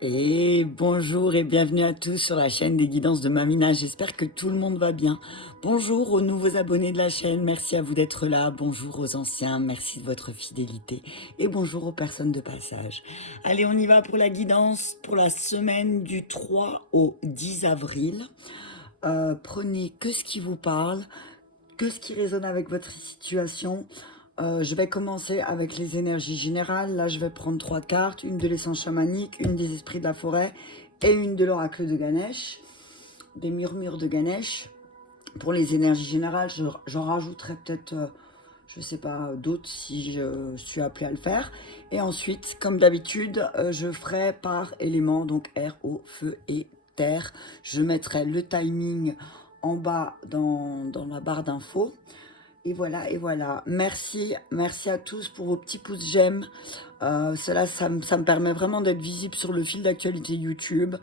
Et bonjour et bienvenue à tous sur la chaîne des guidances de Mamina. J'espère que tout le monde va bien. Bonjour aux nouveaux abonnés de la chaîne, merci à vous d'être là. Bonjour aux anciens, merci de votre fidélité. Et bonjour aux personnes de passage. Allez, on y va pour la guidance pour la semaine du 3 au 10 avril. Prenez que ce qui vous parle, que ce qui résonne avec votre situation. Je vais commencer avec les énergies générales. Là, je vais prendre 3 cartes, une de l'essence chamanique, une des esprits de la forêt et une de l'oracle de Ganesh, des murmures de Ganesh. Pour les énergies générales, j'en rajouterai peut-être, je sais pas, d'autres si je suis appelée à le faire. Et ensuite, comme d'habitude, je ferai par élément, donc air, eau, feu et terre. Je mettrai le timing en bas dans la barre d'infos. Et voilà, et voilà. Merci à tous pour vos petits pouces j'aime. Cela, ça me permet vraiment d'être visible sur le fil d'actualité YouTube.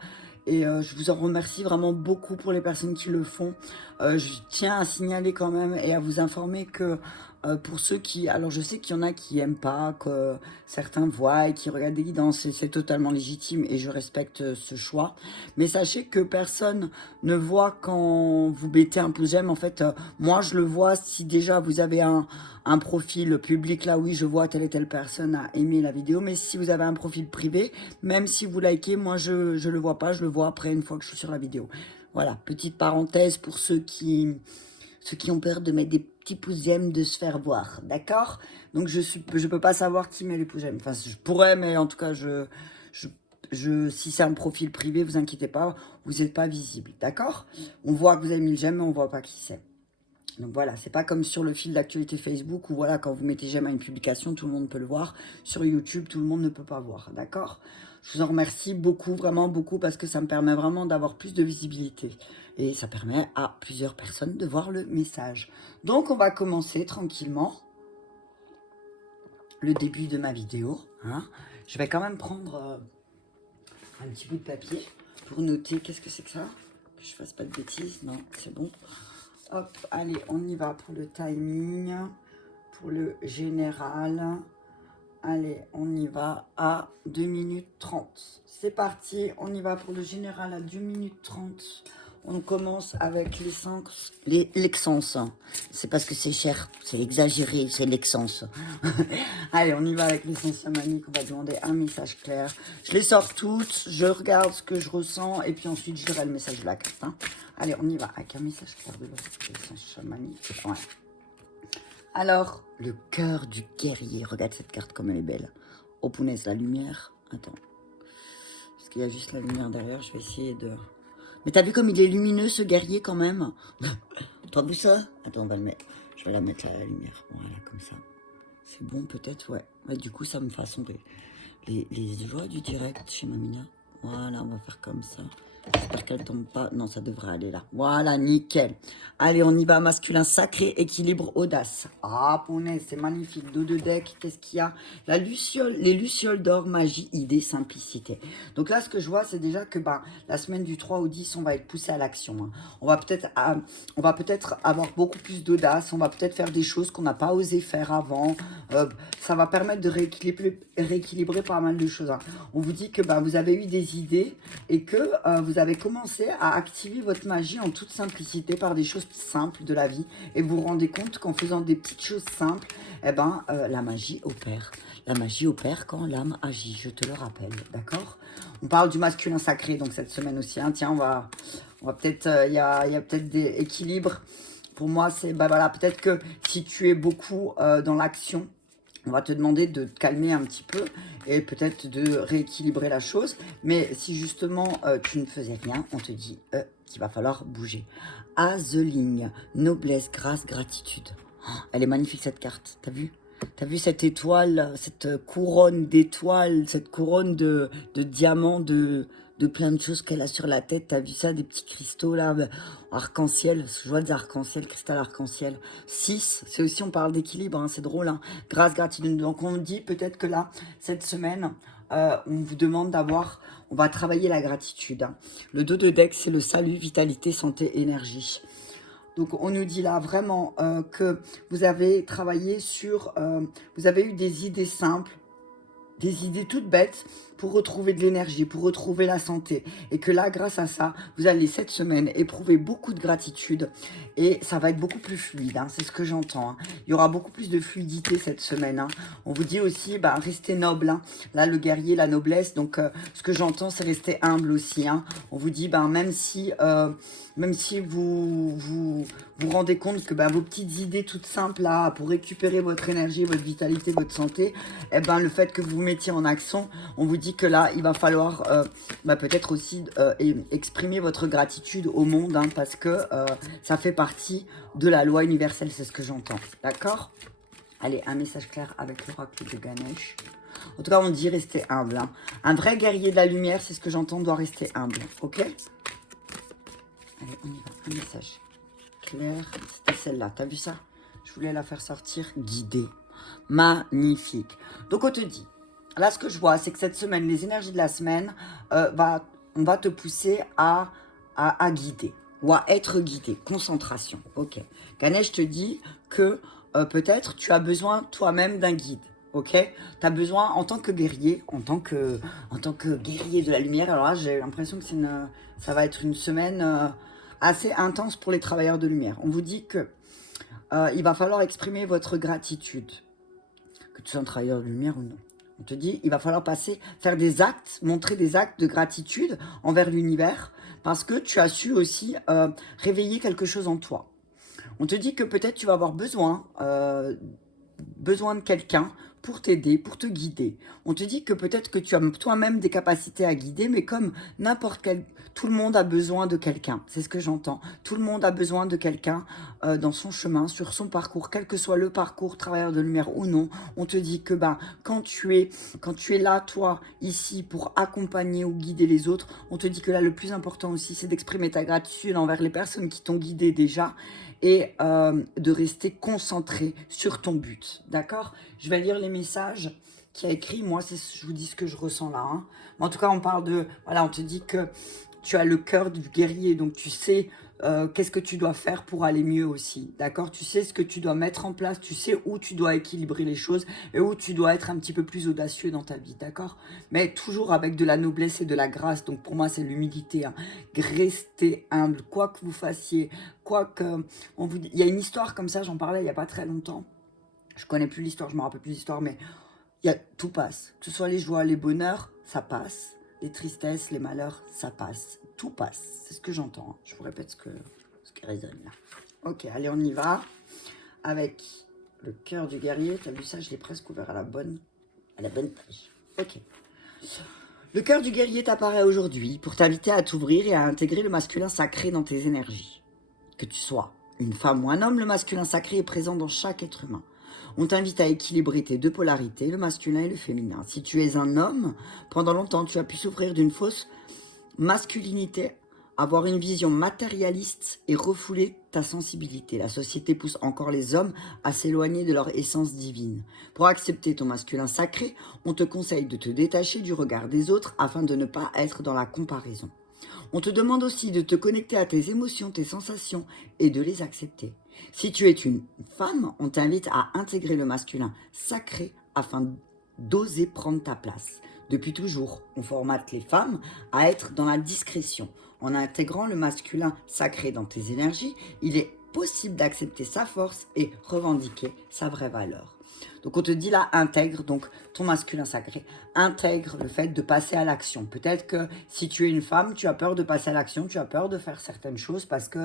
Et je vous en remercie vraiment beaucoup pour les personnes qui le font. Je tiens à signaler quand même et à vous informer que pour ceux qui... Alors je sais qu'il y en a qui n'aiment pas, que certains voient et qui regardent des guidances, et c'est totalement légitime et je respecte ce choix. Mais sachez que personne ne voit quand vous mettez un pouce j'aime. En fait, moi je le vois si déjà vous avez un profil public, là oui je vois telle et telle personne a aimé la vidéo, mais si vous avez un profil privé, même si vous likez, moi je le vois pas, je le vois après une fois que je suis sur la vidéo. Voilà, petite parenthèse pour ceux qui ont peur de mettre des petits pouces j'aime, de se faire voir, d'accord? Donc je peux pas savoir qui met les pouces j'aime, enfin je pourrais, mais en tout cas si c'est un profil privé, vous inquiétez pas, vous n'êtes pas visible, d'accord? On voit que vous avez mis le j'aime, mais on voit pas qui c'est. Donc voilà, c'est pas comme sur le fil d'actualité Facebook où voilà, quand vous mettez j'aime à une publication, tout le monde peut le voir. Sur YouTube, tout le monde ne peut pas voir, d'accord? Je vous en remercie beaucoup, vraiment beaucoup, parce que ça me permet vraiment d'avoir plus de visibilité. Et ça permet à plusieurs personnes de voir le message. Donc on va commencer tranquillement le début de ma vidéo. Hein. Je vais quand même prendre un petit bout de papier pour noter qu'est-ce que c'est que ça. Que je fasse pas de bêtises, non, c'est bon. Hop, allez, on y va pour le timing, pour le général. Allez, on y va à 2 minutes 30. C'est parti, on y va pour le général à 2 minutes 30. On commence avec l'essence. C'est parce que c'est cher, c'est exagéré, c'est l'essence. Allez, on y va avec l'essence chamanique. On va demander un message clair. Je les sors toutes, je regarde ce que je ressens et puis ensuite je dirai le message de la carte. Hein. Allez, on y va avec un message clair de l'essence chamanique. Ouais. Alors, le cœur du guerrier. Regarde cette carte comme elle est belle. Oh punaise, la lumière. Attends. Parce qu'il y a juste la lumière derrière. Je vais essayer de... Mais t'as vu comme il est lumineux ce guerrier quand même? T'as vu ça? Attends, on va le mettre. Je vais la mettre à la lumière. Voilà, comme ça. C'est bon peut-être, ouais. Ouais. Du coup, ça me façonne les joies du direct chez Mamina. Voilà, on va faire comme ça. J'espère qu'elle tombe pas. Non, ça devrait aller là. Voilà, nickel. Allez, on y va. Masculin sacré, équilibre, audace. Ah, punaise, c'est magnifique. Dos de deck, qu'est-ce qu'il y a? La luciole, les lucioles d'or, magie, idée, simplicité. Donc là, ce que je vois, c'est déjà que la semaine du 3 au 10, on va être poussé à l'action. Hein. On va peut-être avoir beaucoup plus d'audace. On va peut-être faire des choses qu'on n'a pas osé faire avant. Ça va permettre de rééquilibrer pas mal de choses. Hein. On vous dit que vous avez eu des idées et que vous avez commencé à activer votre magie en toute simplicité par des choses simples de la vie. Et vous vous rendez compte qu'en faisant des petites choses simples, la magie opère. La magie opère quand l'âme agit, je te le rappelle, d'accord? On parle du masculin sacré, donc cette semaine aussi. Hein. Tiens, on va peut-être, il y a peut-être des équilibres. Pour moi, c'est, voilà, peut-être que si tu es beaucoup dans l'action, on va te demander de te calmer un petit peu et peut-être de rééquilibrer la chose. Mais si justement tu ne faisais rien, on te dit qu'il va falloir bouger. Azeling, noblesse, grâce, gratitude. Oh, elle est magnifique cette carte, t'as vu? T'as vu cette étoile, cette couronne d'étoiles, cette couronne de diamants, de plein de choses qu'elle a sur la tête. T'as vu ça, des petits cristaux là, arc-en-ciel, je vois des arc-en-ciel, cristal arc-en-ciel. 6, c'est aussi, on parle d'équilibre, hein, c'est drôle. Hein. Grâce, gratitude. Donc on dit peut-être que là, cette semaine, on vous demande d'avoir, on va travailler la gratitude. Hein. Le dos de deck, c'est le salut, vitalité, santé, énergie. Donc on nous dit là vraiment que vous avez travaillé sur, vous avez eu des idées simples, des idées toutes bêtes pour retrouver de l'énergie, pour retrouver la santé. Et que là, grâce à ça, vous allez cette semaine éprouver beaucoup de gratitude et ça va être beaucoup plus fluide, hein, c'est ce que j'entends. Hein. Il y aura beaucoup plus de fluidité cette semaine. Hein. On vous dit aussi, bah, restez noble. Hein. Là, le guerrier, la noblesse, donc ce que j'entends, c'est rester humble aussi. Hein. On vous dit, bah, même si vous rendez compte que bah, vos petites idées toutes simples là, pour récupérer votre énergie, votre vitalité, votre santé, eh ben, le fait que vous vous mettiez en action, on vous dit que là, il va falloir bah, peut-être aussi exprimer votre gratitude au monde, hein, parce que ça fait partie de la loi universelle, c'est ce que j'entends. D'accord? Allez, un message clair avec l'oracle de Ganesh. En tout cas, on dit rester humble. Hein. Un vrai guerrier de la lumière, c'est ce que j'entends, doit rester humble. Ok? Allez, on y va. Un message clair. C'était celle-là. T'as vu ça? Je voulais la faire sortir guidée. Magnifique. Donc, on te dit, là, ce que je vois, c'est que cette semaine, les énergies de la semaine, on va te pousser à guider ou à être guidé. Concentration. Ok. Ganesh te dit que peut-être tu as besoin toi-même d'un guide. Ok, tu as besoin en tant que guerrier, en tant que guerrier de la lumière. Alors là, j'ai l'impression que ça va être une semaine assez intense pour les travailleurs de lumière. On vous dit que il va falloir exprimer votre gratitude, que tu sois un travailleur de lumière ou non. On te dit, il va falloir faire des actes, montrer des actes de gratitude envers l'univers, parce que tu as su aussi réveiller quelque chose en toi. On te dit que peut-être tu vas avoir besoin de quelqu'un pour t'aider, pour te guider. On te dit que peut-être que tu as toi-même des capacités à guider, mais comme n'importe quel... Tout le monde a besoin de quelqu'un, c'est ce que j'entends. Tout le monde a besoin de quelqu'un dans son chemin, sur son parcours, quel que soit le parcours, travailleur de lumière ou non. On te dit que bah, quand tu es là, toi, ici, pour accompagner ou guider les autres, on te dit que là, le plus important aussi, c'est d'exprimer ta gratitude envers les personnes qui t'ont guidé déjà, et de rester concentré sur ton but, d'accord? Je vais lire les messages qu'il y a écrit, moi, je vous dis ce que je ressens là. Hein. En tout cas, on parle de, voilà, on te dit que tu as le cœur du guerrier, donc tu sais qu'est-ce que tu dois faire pour aller mieux aussi, d'accord? Tu sais ce que tu dois mettre en place, tu sais où tu dois équilibrer les choses et où tu dois être un petit peu plus audacieux dans ta vie, d'accord? Mais toujours avec de la noblesse et de la grâce, donc pour moi c'est l'humilité, hein. Restez humble, quoi que vous fassiez, quoi que... Il y a une histoire comme ça, j'en parlais il n'y a pas très longtemps, je connais plus l'histoire, je me rappelle plus l'histoire, mais tout passe, que ce soit les joies, les bonheurs, ça passe. Les tristesses, les malheurs, ça passe. Tout passe. C'est ce que j'entends. Je vous répète ce qui résonne là. Ok, allez, on y va. Avec le cœur du guerrier. Tu as vu ça? Je l'ai presque ouvert à la bonne page. Ok. Le cœur du guerrier t'apparaît aujourd'hui pour t'inviter à t'ouvrir et à intégrer le masculin sacré dans tes énergies. Que tu sois une femme ou un homme, le masculin sacré est présent dans chaque être humain. On t'invite à équilibrer tes deux polarités, le masculin et le féminin. Si tu es un homme, pendant longtemps, tu as pu souffrir d'une fausse masculinité, avoir une vision matérialiste et refouler ta sensibilité. La société pousse encore les hommes à s'éloigner de leur essence divine. Pour accepter ton masculin sacré, on te conseille de te détacher du regard des autres afin de ne pas être dans la comparaison. On te demande aussi de te connecter à tes émotions, tes sensations et de les accepter. Si tu es une femme, on t'invite à intégrer le masculin sacré afin d'oser prendre ta place. Depuis toujours, on formate les femmes à être dans la discrétion. En intégrant le masculin sacré dans tes énergies, il est possible d'accepter sa force et revendiquer sa vraie valeur. Donc on te dit là, intègre donc ton masculin sacré, intègre le fait de passer à l'action. Peut-être que si tu es une femme, tu as peur de passer à l'action, tu as peur de faire certaines choses parce que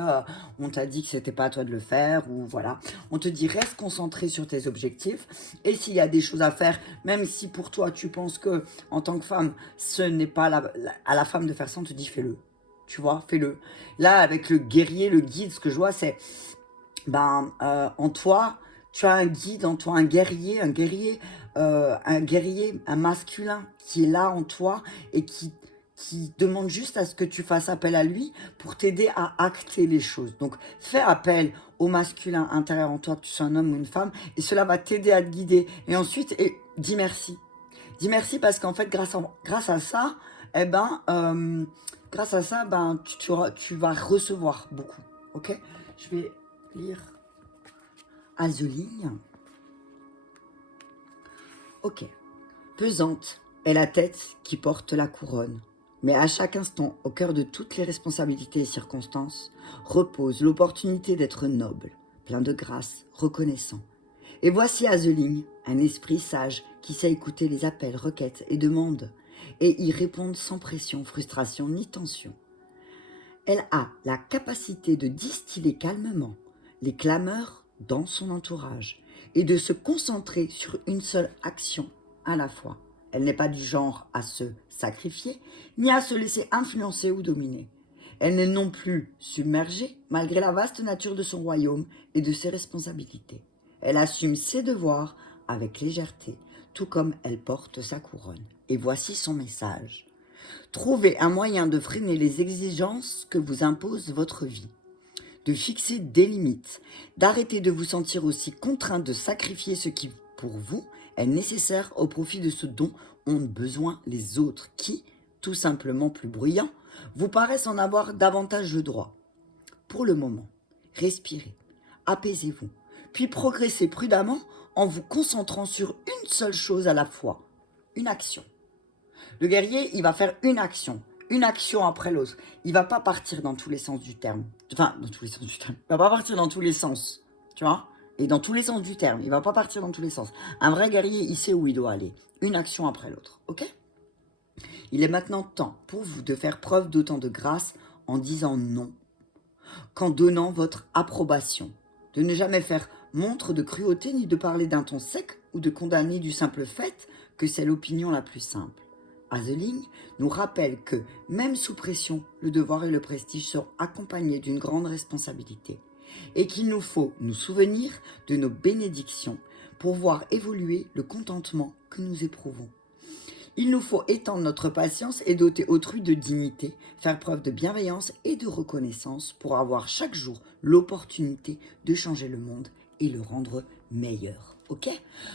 on t'a dit que c'était pas à toi de le faire ou voilà. On te dit reste concentré sur tes objectifs et s'il y a des choses à faire, même si pour toi tu penses que en tant que femme, ce n'est pas à la femme de faire ça, on te dit fais-le. Tu vois, fais-le. Là, avec le guerrier, le guide, ce que je vois, c'est en toi, tu as un guide en toi, un guerrier, un masculin qui est là en toi et qui demande juste à ce que tu fasses appel à lui pour t'aider à acter les choses. Donc, fais appel au masculin intérieur en toi, que tu sois un homme ou une femme, et cela va t'aider à te guider. Et ensuite, dis merci. Dis merci parce qu'en fait, grâce à ça, tu vas recevoir beaucoup. Ok? Je vais lire Azuline. Ok. Pesante est la tête qui porte la couronne. Mais à chaque instant, au cœur de toutes les responsabilités et circonstances, repose l'opportunité d'être noble, plein de grâce, reconnaissant. Et voici Azeling, un esprit sage qui sait écouter les appels, requêtes et demandes, et y répondre sans pression, frustration ni tension. Elle a la capacité de distiller calmement les clameurs dans son entourage et de se concentrer sur une seule action à la fois. Elle n'est pas du genre à se sacrifier, ni à se laisser influencer ou dominer. Elle n'est non plus submergée, malgré la vaste nature de son royaume et de ses responsabilités. Elle assume ses devoirs avec légèreté, tout comme elle porte sa couronne. Et voici son message. Trouvez un moyen de freiner les exigences que vous impose votre vie, de fixer des limites, d'arrêter de vous sentir aussi contraint de sacrifier ce qui, pour vous, est nécessaire au profit de ce dont ont besoin les autres qui, tout simplement plus bruyants, vous paraissent en avoir davantage le droit. Pour le moment, respirez, apaisez-vous, puis progressez prudemment en vous concentrant sur une seule chose à la fois, une action. Le guerrier, il va faire une action après l'autre. Il va pas partir dans tous les sens du terme. Enfin, dans tous les sens du terme. Il va pas partir dans tous les sens, tu vois. Et dans tous les sens du terme. Il va pas partir dans tous les sens. Un vrai guerrier, il sait où il doit aller. Une action après l'autre, ok? Il est maintenant temps pour vous de faire preuve d'autant de grâce en disant non, qu'en donnant votre approbation. De ne jamais faire montre de cruauté ni de parler d'un ton sec ou de condamner du simple fait que c'est l'opinion la plus simple. Azeling nous rappelle que, même sous pression, le devoir et le prestige sont accompagnés d'une grande responsabilité et qu'il nous faut nous souvenir de nos bénédictions pour voir évoluer le contentement que nous éprouvons. Il nous faut étendre notre patience et doter autrui de dignité, faire preuve de bienveillance et de reconnaissance pour avoir chaque jour l'opportunité de changer le monde et le rendre meilleur. Ok?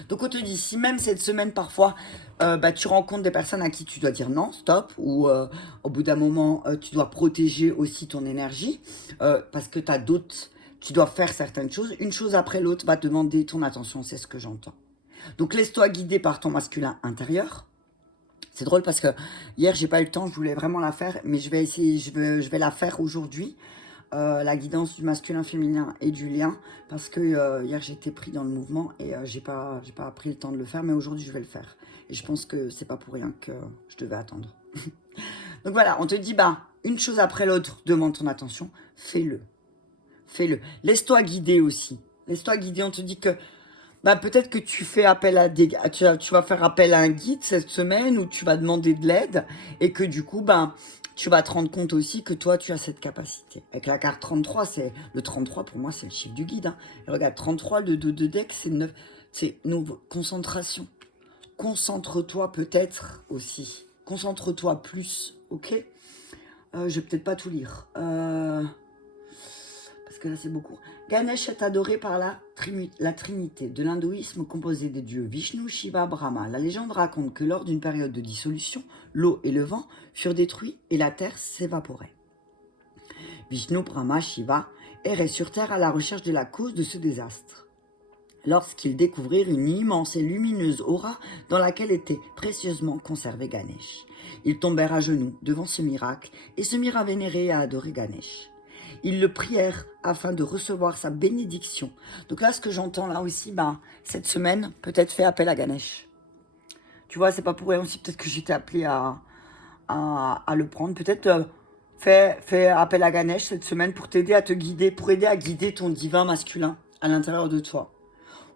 Donc on te dit, si même cette semaine parfois tu rencontres des personnes à qui tu dois dire non, stop, ou au bout d'un moment tu dois protéger aussi ton énergie parce que tu dois faire certaines choses, une chose après l'autre va te demander ton attention, c'est ce que j'entends. Donc laisse-toi guider par ton masculin intérieur. C'est drôle parce que hier j'ai pas eu le temps, je voulais vraiment la faire, mais je vais essayer, je vais la faire aujourd'hui. La guidance du masculin, féminin et du lien, parce que hier j'étais pris dans le mouvement et j'ai pas pris le temps de le faire, mais aujourd'hui je vais le faire. Et je pense que c'est pas pour rien que je devais attendre. Donc voilà, on te dit, une chose après l'autre, demande ton attention, fais-le. Fais-le. Laisse-toi guider aussi. Laisse-toi guider, on te dit que peut-être que tu fais appel à tu vas faire appel à un guide cette semaine ou tu vas demander de l'aide et que du coup, tu vas te rendre compte aussi que toi, tu as cette capacité. Avec la carte 33, le 33 pour moi, c'est le chiffre du guide. Hein. Et regarde, 33, le 2 de deck, c'est concentration. Concentre-toi peut-être aussi. Concentre-toi plus, ok? Je vais peut-être pas tout lire. Parce que là, c'est beaucoup. Ganesh est adoré par la Trinité de l'hindouisme composée des dieux Vishnu, Shiva, Brahma. La légende raconte que lors d'une période de dissolution, l'eau et le vent furent détruits et la terre s'évaporait. Vishnu, Brahma, Shiva erraient sur terre à la recherche de la cause de ce désastre. Lorsqu'ils découvrirent une immense et lumineuse aura dans laquelle était précieusement conservé Ganesh. Ils tombèrent à genoux devant ce miracle et se mirent à vénérer et à adorer Ganesh. Ils le prièrent afin de recevoir sa bénédiction. Donc là, ce que j'entends là aussi, cette semaine, peut-être fait appel à Ganesh. Tu vois, c'est pas pour rien aussi, peut-être que j'étais appelée à le prendre. Peut-être fais appel à Ganesh cette semaine pour t'aider à te guider, pour aider à guider ton divin masculin à l'intérieur de toi.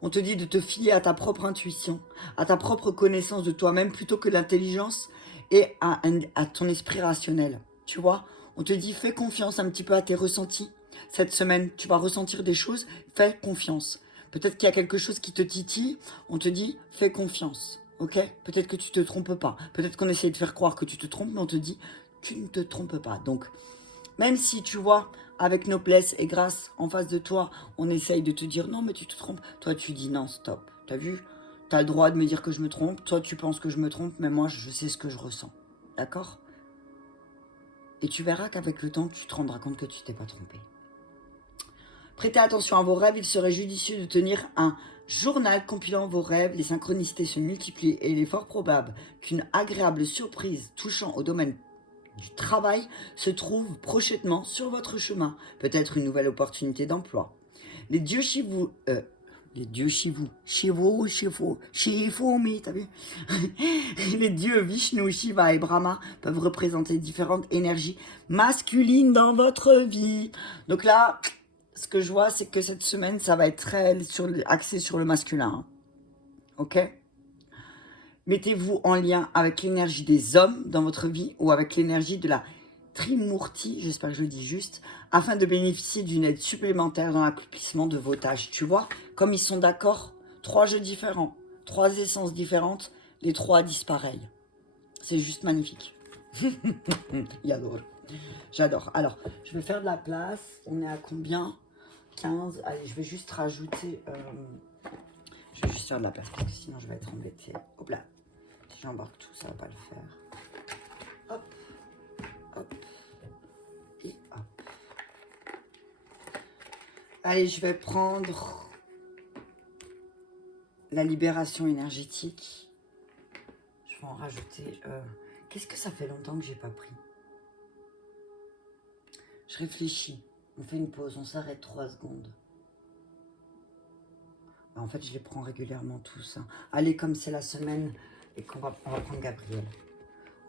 On te dit de te fier à ta propre intuition, à ta propre connaissance de toi-même plutôt que l'intelligence et à ton esprit rationnel. Tu vois, on te dit fais confiance un petit peu à tes ressentis. Cette semaine, tu vas ressentir des choses, fais confiance. Peut-être qu'il y a quelque chose qui te titille, on te dit fais confiance. Ok? Peut-être que tu te trompes pas. Peut-être qu'on essaie de faire croire que tu te trompes, mais on te dit tu ne te trompes pas. Donc, même si tu vois, avec noblesse et grâce en face de toi, on essaye de te dire non, mais tu te trompes. Toi, tu dis non, stop. T'as vu? T'as le droit de me dire que je me trompe. Toi, tu penses que je me trompe, mais moi, je sais ce que je ressens. D'accord? Et tu verras qu'avec le temps, tu te rendras compte que tu t'es pas trompé. Prêtez attention à vos rêves, il serait judicieux de tenir un journal compilant vos rêves, les synchronicités se multiplient et il est fort probable qu'une agréable surprise touchant au domaine du travail se trouve prochainement sur votre chemin, peut-être une nouvelle opportunité d'emploi. Les dieux chez vous, mais t'as vu? Les dieux Vishnu, Shiva et Brahma peuvent représenter différentes énergies masculines dans votre vie. Donc là, ce que je vois, c'est que cette semaine, ça va être très axé sur le masculin. Hein. Ok? Mettez-vous en lien avec l'énergie des hommes dans votre vie ou avec l'énergie de la Trimurti, j'espère que je le dis juste, afin de bénéficier d'une aide supplémentaire dans l'accomplissement de vos tâches. Tu vois, comme ils sont d'accord, 3 jeux différents, 3 essences différentes, les 3 disent pareil. C'est juste magnifique. J'adore. Alors, je vais faire de la place. On est à combien? 15. Allez, je vais juste rajouter... Je vais juste faire de la place parce que sinon je vais être embêtée. Hop là. Si j'embarque tout, ça va pas le faire. Hop. Hop. Et hop. Allez, je vais prendre la libération énergétique. Je vais en rajouter... Qu'est-ce que ça fait longtemps que j'ai pas pris? Je réfléchis. On fait une pause, on s'arrête 3 secondes. En fait, je les prends régulièrement tous. Hein. Allez, comme c'est la semaine et on va prendre Gabriel.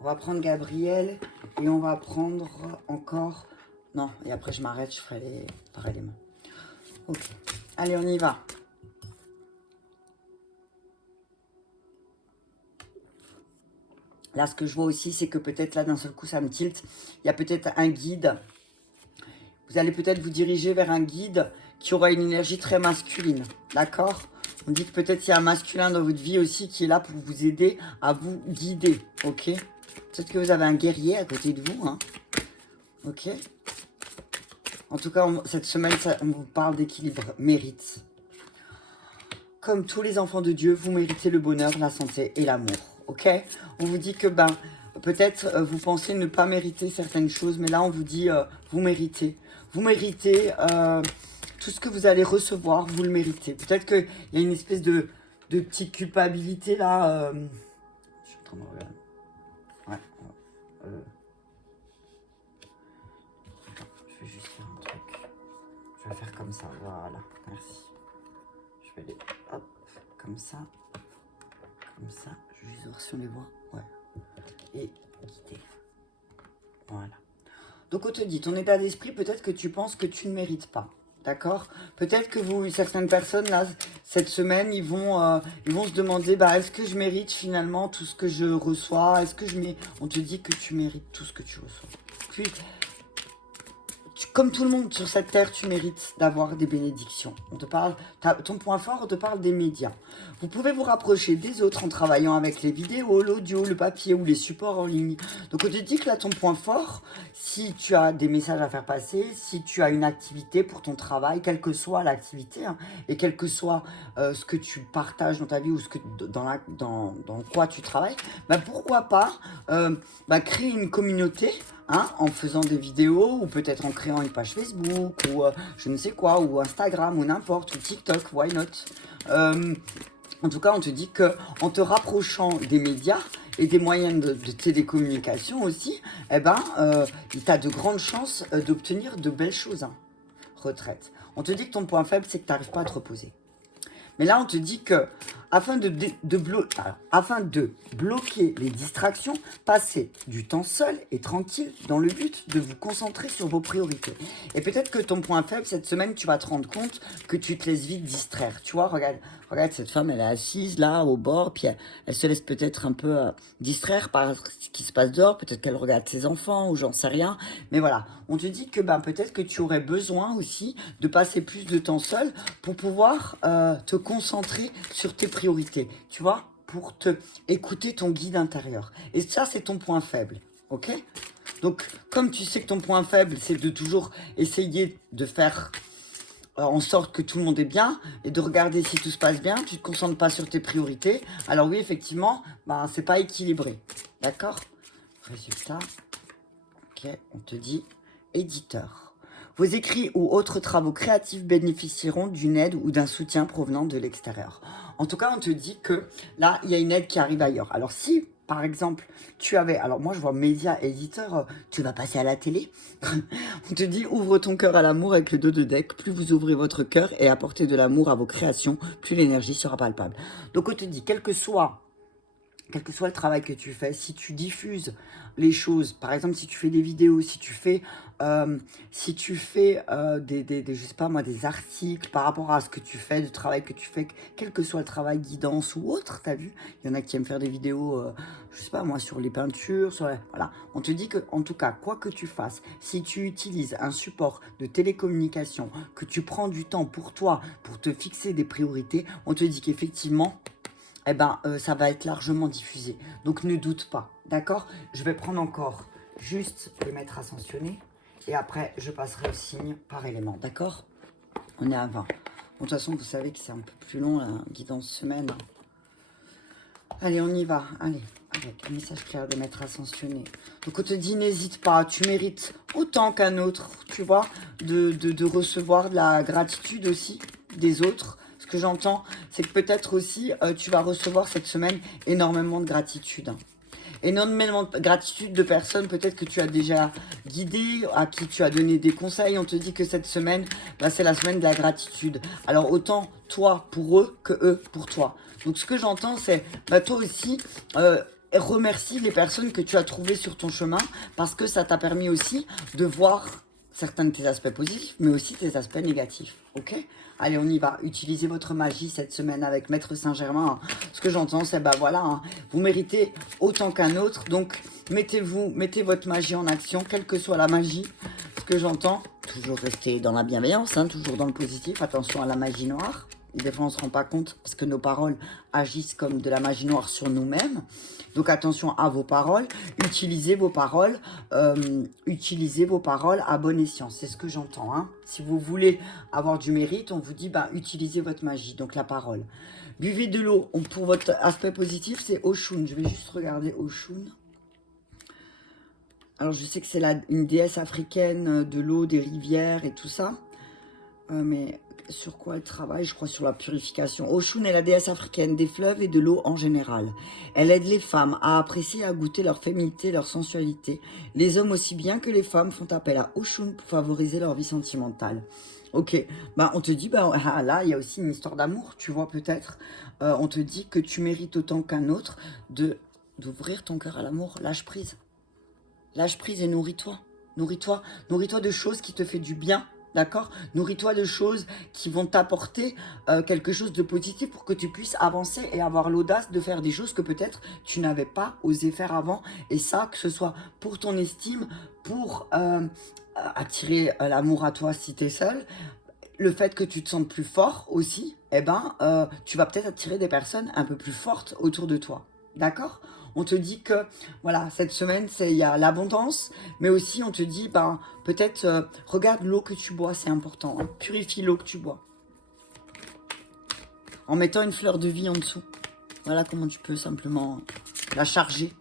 On va prendre Gabriel et on va prendre encore... Non, et après je m'arrête, je ferai les mains. Ok. Allez, on y va. Là, ce que je vois aussi, c'est que peut-être là, d'un seul coup, ça me tilte. Il y a peut-être un guide. Vous allez peut-être vous diriger vers un guide qui aura une énergie très masculine. D'accord? On dit que peut-être il y a un masculin dans votre vie aussi qui est là pour vous aider à vous guider. Ok? Peut-être que vous avez un guerrier à côté de vous. Hein? Ok? En tout cas, cette semaine, on vous parle d'équilibre, mérite. Comme tous les enfants de Dieu, vous méritez le bonheur, la santé et l'amour. Ok? On vous dit que peut-être vous pensez ne pas mériter certaines choses, mais là on vous dit vous méritez. Vous méritez tout ce que vous allez recevoir, vous le méritez. Peut-être qu'il y a une espèce de petite culpabilité là. Je suis en train de regarder. Ouais. Je vais juste faire un truc. Je vais faire comme ça. Voilà. Merci. Je vais les... Hop. Comme ça. Comme ça. Je vais juste voir si on les voit. Ouais. Et guider. Voilà. Donc on te dit, ton état d'esprit, peut-être que tu penses que tu ne mérites pas. D'accord? Peut-être que certaines personnes, là, cette semaine, ils vont se demander, est-ce que je mérite finalement tout ce que je reçois? Est-ce que on te dit que tu mérites tout ce que tu reçois. Puis, comme tout le monde sur cette terre, tu mérites d'avoir des bénédictions. On te parle, ton point fort, on te parle des médias. Vous pouvez vous rapprocher des autres en travaillant avec les vidéos, l'audio, le papier ou les supports en ligne. Donc on te dit que là, ton point fort, si tu as des messages à faire passer, si tu as une activité pour ton travail, quelle que soit l'activité, hein, et quel que soit ce que tu partages dans ta vie ou dans quoi tu travailles, pourquoi pas créer une communauté. Hein, en faisant des vidéos ou peut-être en créant une page Facebook ou je ne sais quoi, ou Instagram ou n'importe, ou TikTok, why not. En tout cas, on te dit que en te rapprochant des médias et des moyens de télécommunication aussi, tu as de grandes chances d'obtenir de belles choses. Hein. Retraite. On te dit que ton point faible, c'est que tu n'arrives pas à te reposer. Mais là, on te dit que afin de bloquer les distractions, passez du temps seul et tranquille dans le but de vous concentrer sur vos priorités. Et peut-être que ton point faible, cette semaine, tu vas te rendre compte que tu te laisses vite distraire. Tu vois, regarde cette femme, elle est assise là, au bord, puis elle se laisse peut-être un peu distraire par ce qui se passe dehors. Peut-être qu'elle regarde ses enfants ou j'en sais rien. Mais voilà, on te dit que peut-être que tu aurais besoin aussi de passer plus de temps seul pour pouvoir te concentrer sur tes priorités, tu vois, pour écouter ton guide intérieur. Et ça, c'est ton point faible, ok? Donc, comme tu sais que ton point faible, c'est de toujours essayer de faire en sorte que tout le monde est bien et de regarder si tout se passe bien, tu ne te concentres pas sur tes priorités, alors oui, effectivement, c'est pas équilibré, d'accord? Résultat, ok, on te dit éditeur. Vos écrits ou autres travaux créatifs bénéficieront d'une aide ou d'un soutien provenant de l'extérieur. En tout cas, on te dit que là, il y a une aide qui arrive ailleurs. Alors si, par exemple, tu avais... Alors moi, je vois média éditeur, tu vas passer à la télé. On te dit, ouvre ton cœur à l'amour avec le dos de deck. Plus vous ouvrez votre cœur et apportez de l'amour à vos créations, plus l'énergie sera palpable. Donc on te dit, quel que soit le travail que tu fais, si tu diffuses les choses, par exemple si tu fais des vidéos, si tu fais je sais pas moi, des articles par rapport à ce que tu fais, le travail que tu fais, quel que soit le travail, guidance ou autre, t'as vu, il y en a qui aiment faire des vidéos, je sais pas moi, sur les peintures, voilà, on te dit que, en tout cas, quoi que tu fasses, si tu utilises un support de télécommunication, que tu prends du temps pour toi, pour te fixer des priorités, on te dit qu'effectivement, eh ben, ça va être largement diffusé. Donc, ne doute pas, d'accord? Je vais prendre encore juste les maîtres ascensionnés. Et après, je passerai au signe par élément, d'accord? On est à 20. Bon, de toute façon, vous savez que c'est un peu plus long, la guidance semaine. Allez, on y va. Allez, avec le message clair des maîtres ascensionnés. Donc, on te dit, n'hésite pas. Tu mérites autant qu'un autre, tu vois, de recevoir de la gratitude aussi des autres. Ce que j'entends, c'est que peut-être aussi, tu vas recevoir cette semaine énormément de gratitude. Énormément de gratitude de personnes peut-être que tu as déjà guidées, à qui tu as donné des conseils. On te dit que cette semaine, bah, c'est la semaine de la gratitude. Alors autant toi pour eux que eux pour toi. Donc ce que j'entends, c'est bah, toi aussi, remercie les personnes que tu as trouvées sur ton chemin parce que ça t'a permis aussi de voir certains de tes aspects positifs, mais aussi tes aspects négatifs. Ok? Allez, on y va. Utilisez votre magie cette semaine avec Maître Saint-Germain. Ce que j'entends, c'est, bah voilà, hein, vous méritez autant qu'un autre. Donc, mettez votre magie en action, quelle que soit la magie. Ce que j'entends, toujours rester dans la bienveillance, hein, toujours dans le positif. Attention à la magie noire. Des fois, on ne se rend pas compte parce que nos paroles agissent comme de la magie noire sur nous-mêmes. Donc, attention à vos paroles. Utilisez vos paroles à bon escient. C'est ce que j'entends. Hein. Si vous voulez avoir du mérite, on vous dit, bah, utilisez votre magie, donc la parole. Buvez de l'eau. Pour votre aspect positif, c'est Oshun. Je vais juste regarder Oshun. Alors, je sais que c'est une déesse africaine de l'eau, des rivières et tout ça. Mais sur quoi elle travaille? Je crois sur la purification. Oshun est la déesse africaine des fleuves et de l'eau en général. Elle aide les femmes à apprécier et à goûter leur féminité, leur sensualité. Les hommes aussi bien que les femmes font appel à Oshun pour favoriser leur vie sentimentale. Ok, bah on te dit, bah là, il y a aussi une histoire d'amour, tu vois peut-être. On te dit que tu mérites autant qu'un autre d'ouvrir ton cœur à l'amour. Lâche prise. Lâche prise et nourris-toi. Nourris-toi de choses qui te font du bien. D'accord? Nourris-toi de choses qui vont t'apporter quelque chose de positif pour que tu puisses avancer et avoir l'audace de faire des choses que peut-être tu n'avais pas osé faire avant. Et ça, que ce soit pour ton estime, pour attirer l'amour à toi si tu es seul, le fait que tu te sentes plus fort aussi, eh ben, tu vas peut-être attirer des personnes un peu plus fortes autour de toi. D'accord? On te dit que, voilà, cette semaine, il y a l'abondance, mais aussi on te dit, ben, peut-être, regarde l'eau que tu bois, c'est important. Hein, purifie l'eau que tu bois. En mettant une fleur de vie en dessous. Voilà comment tu peux simplement la charger.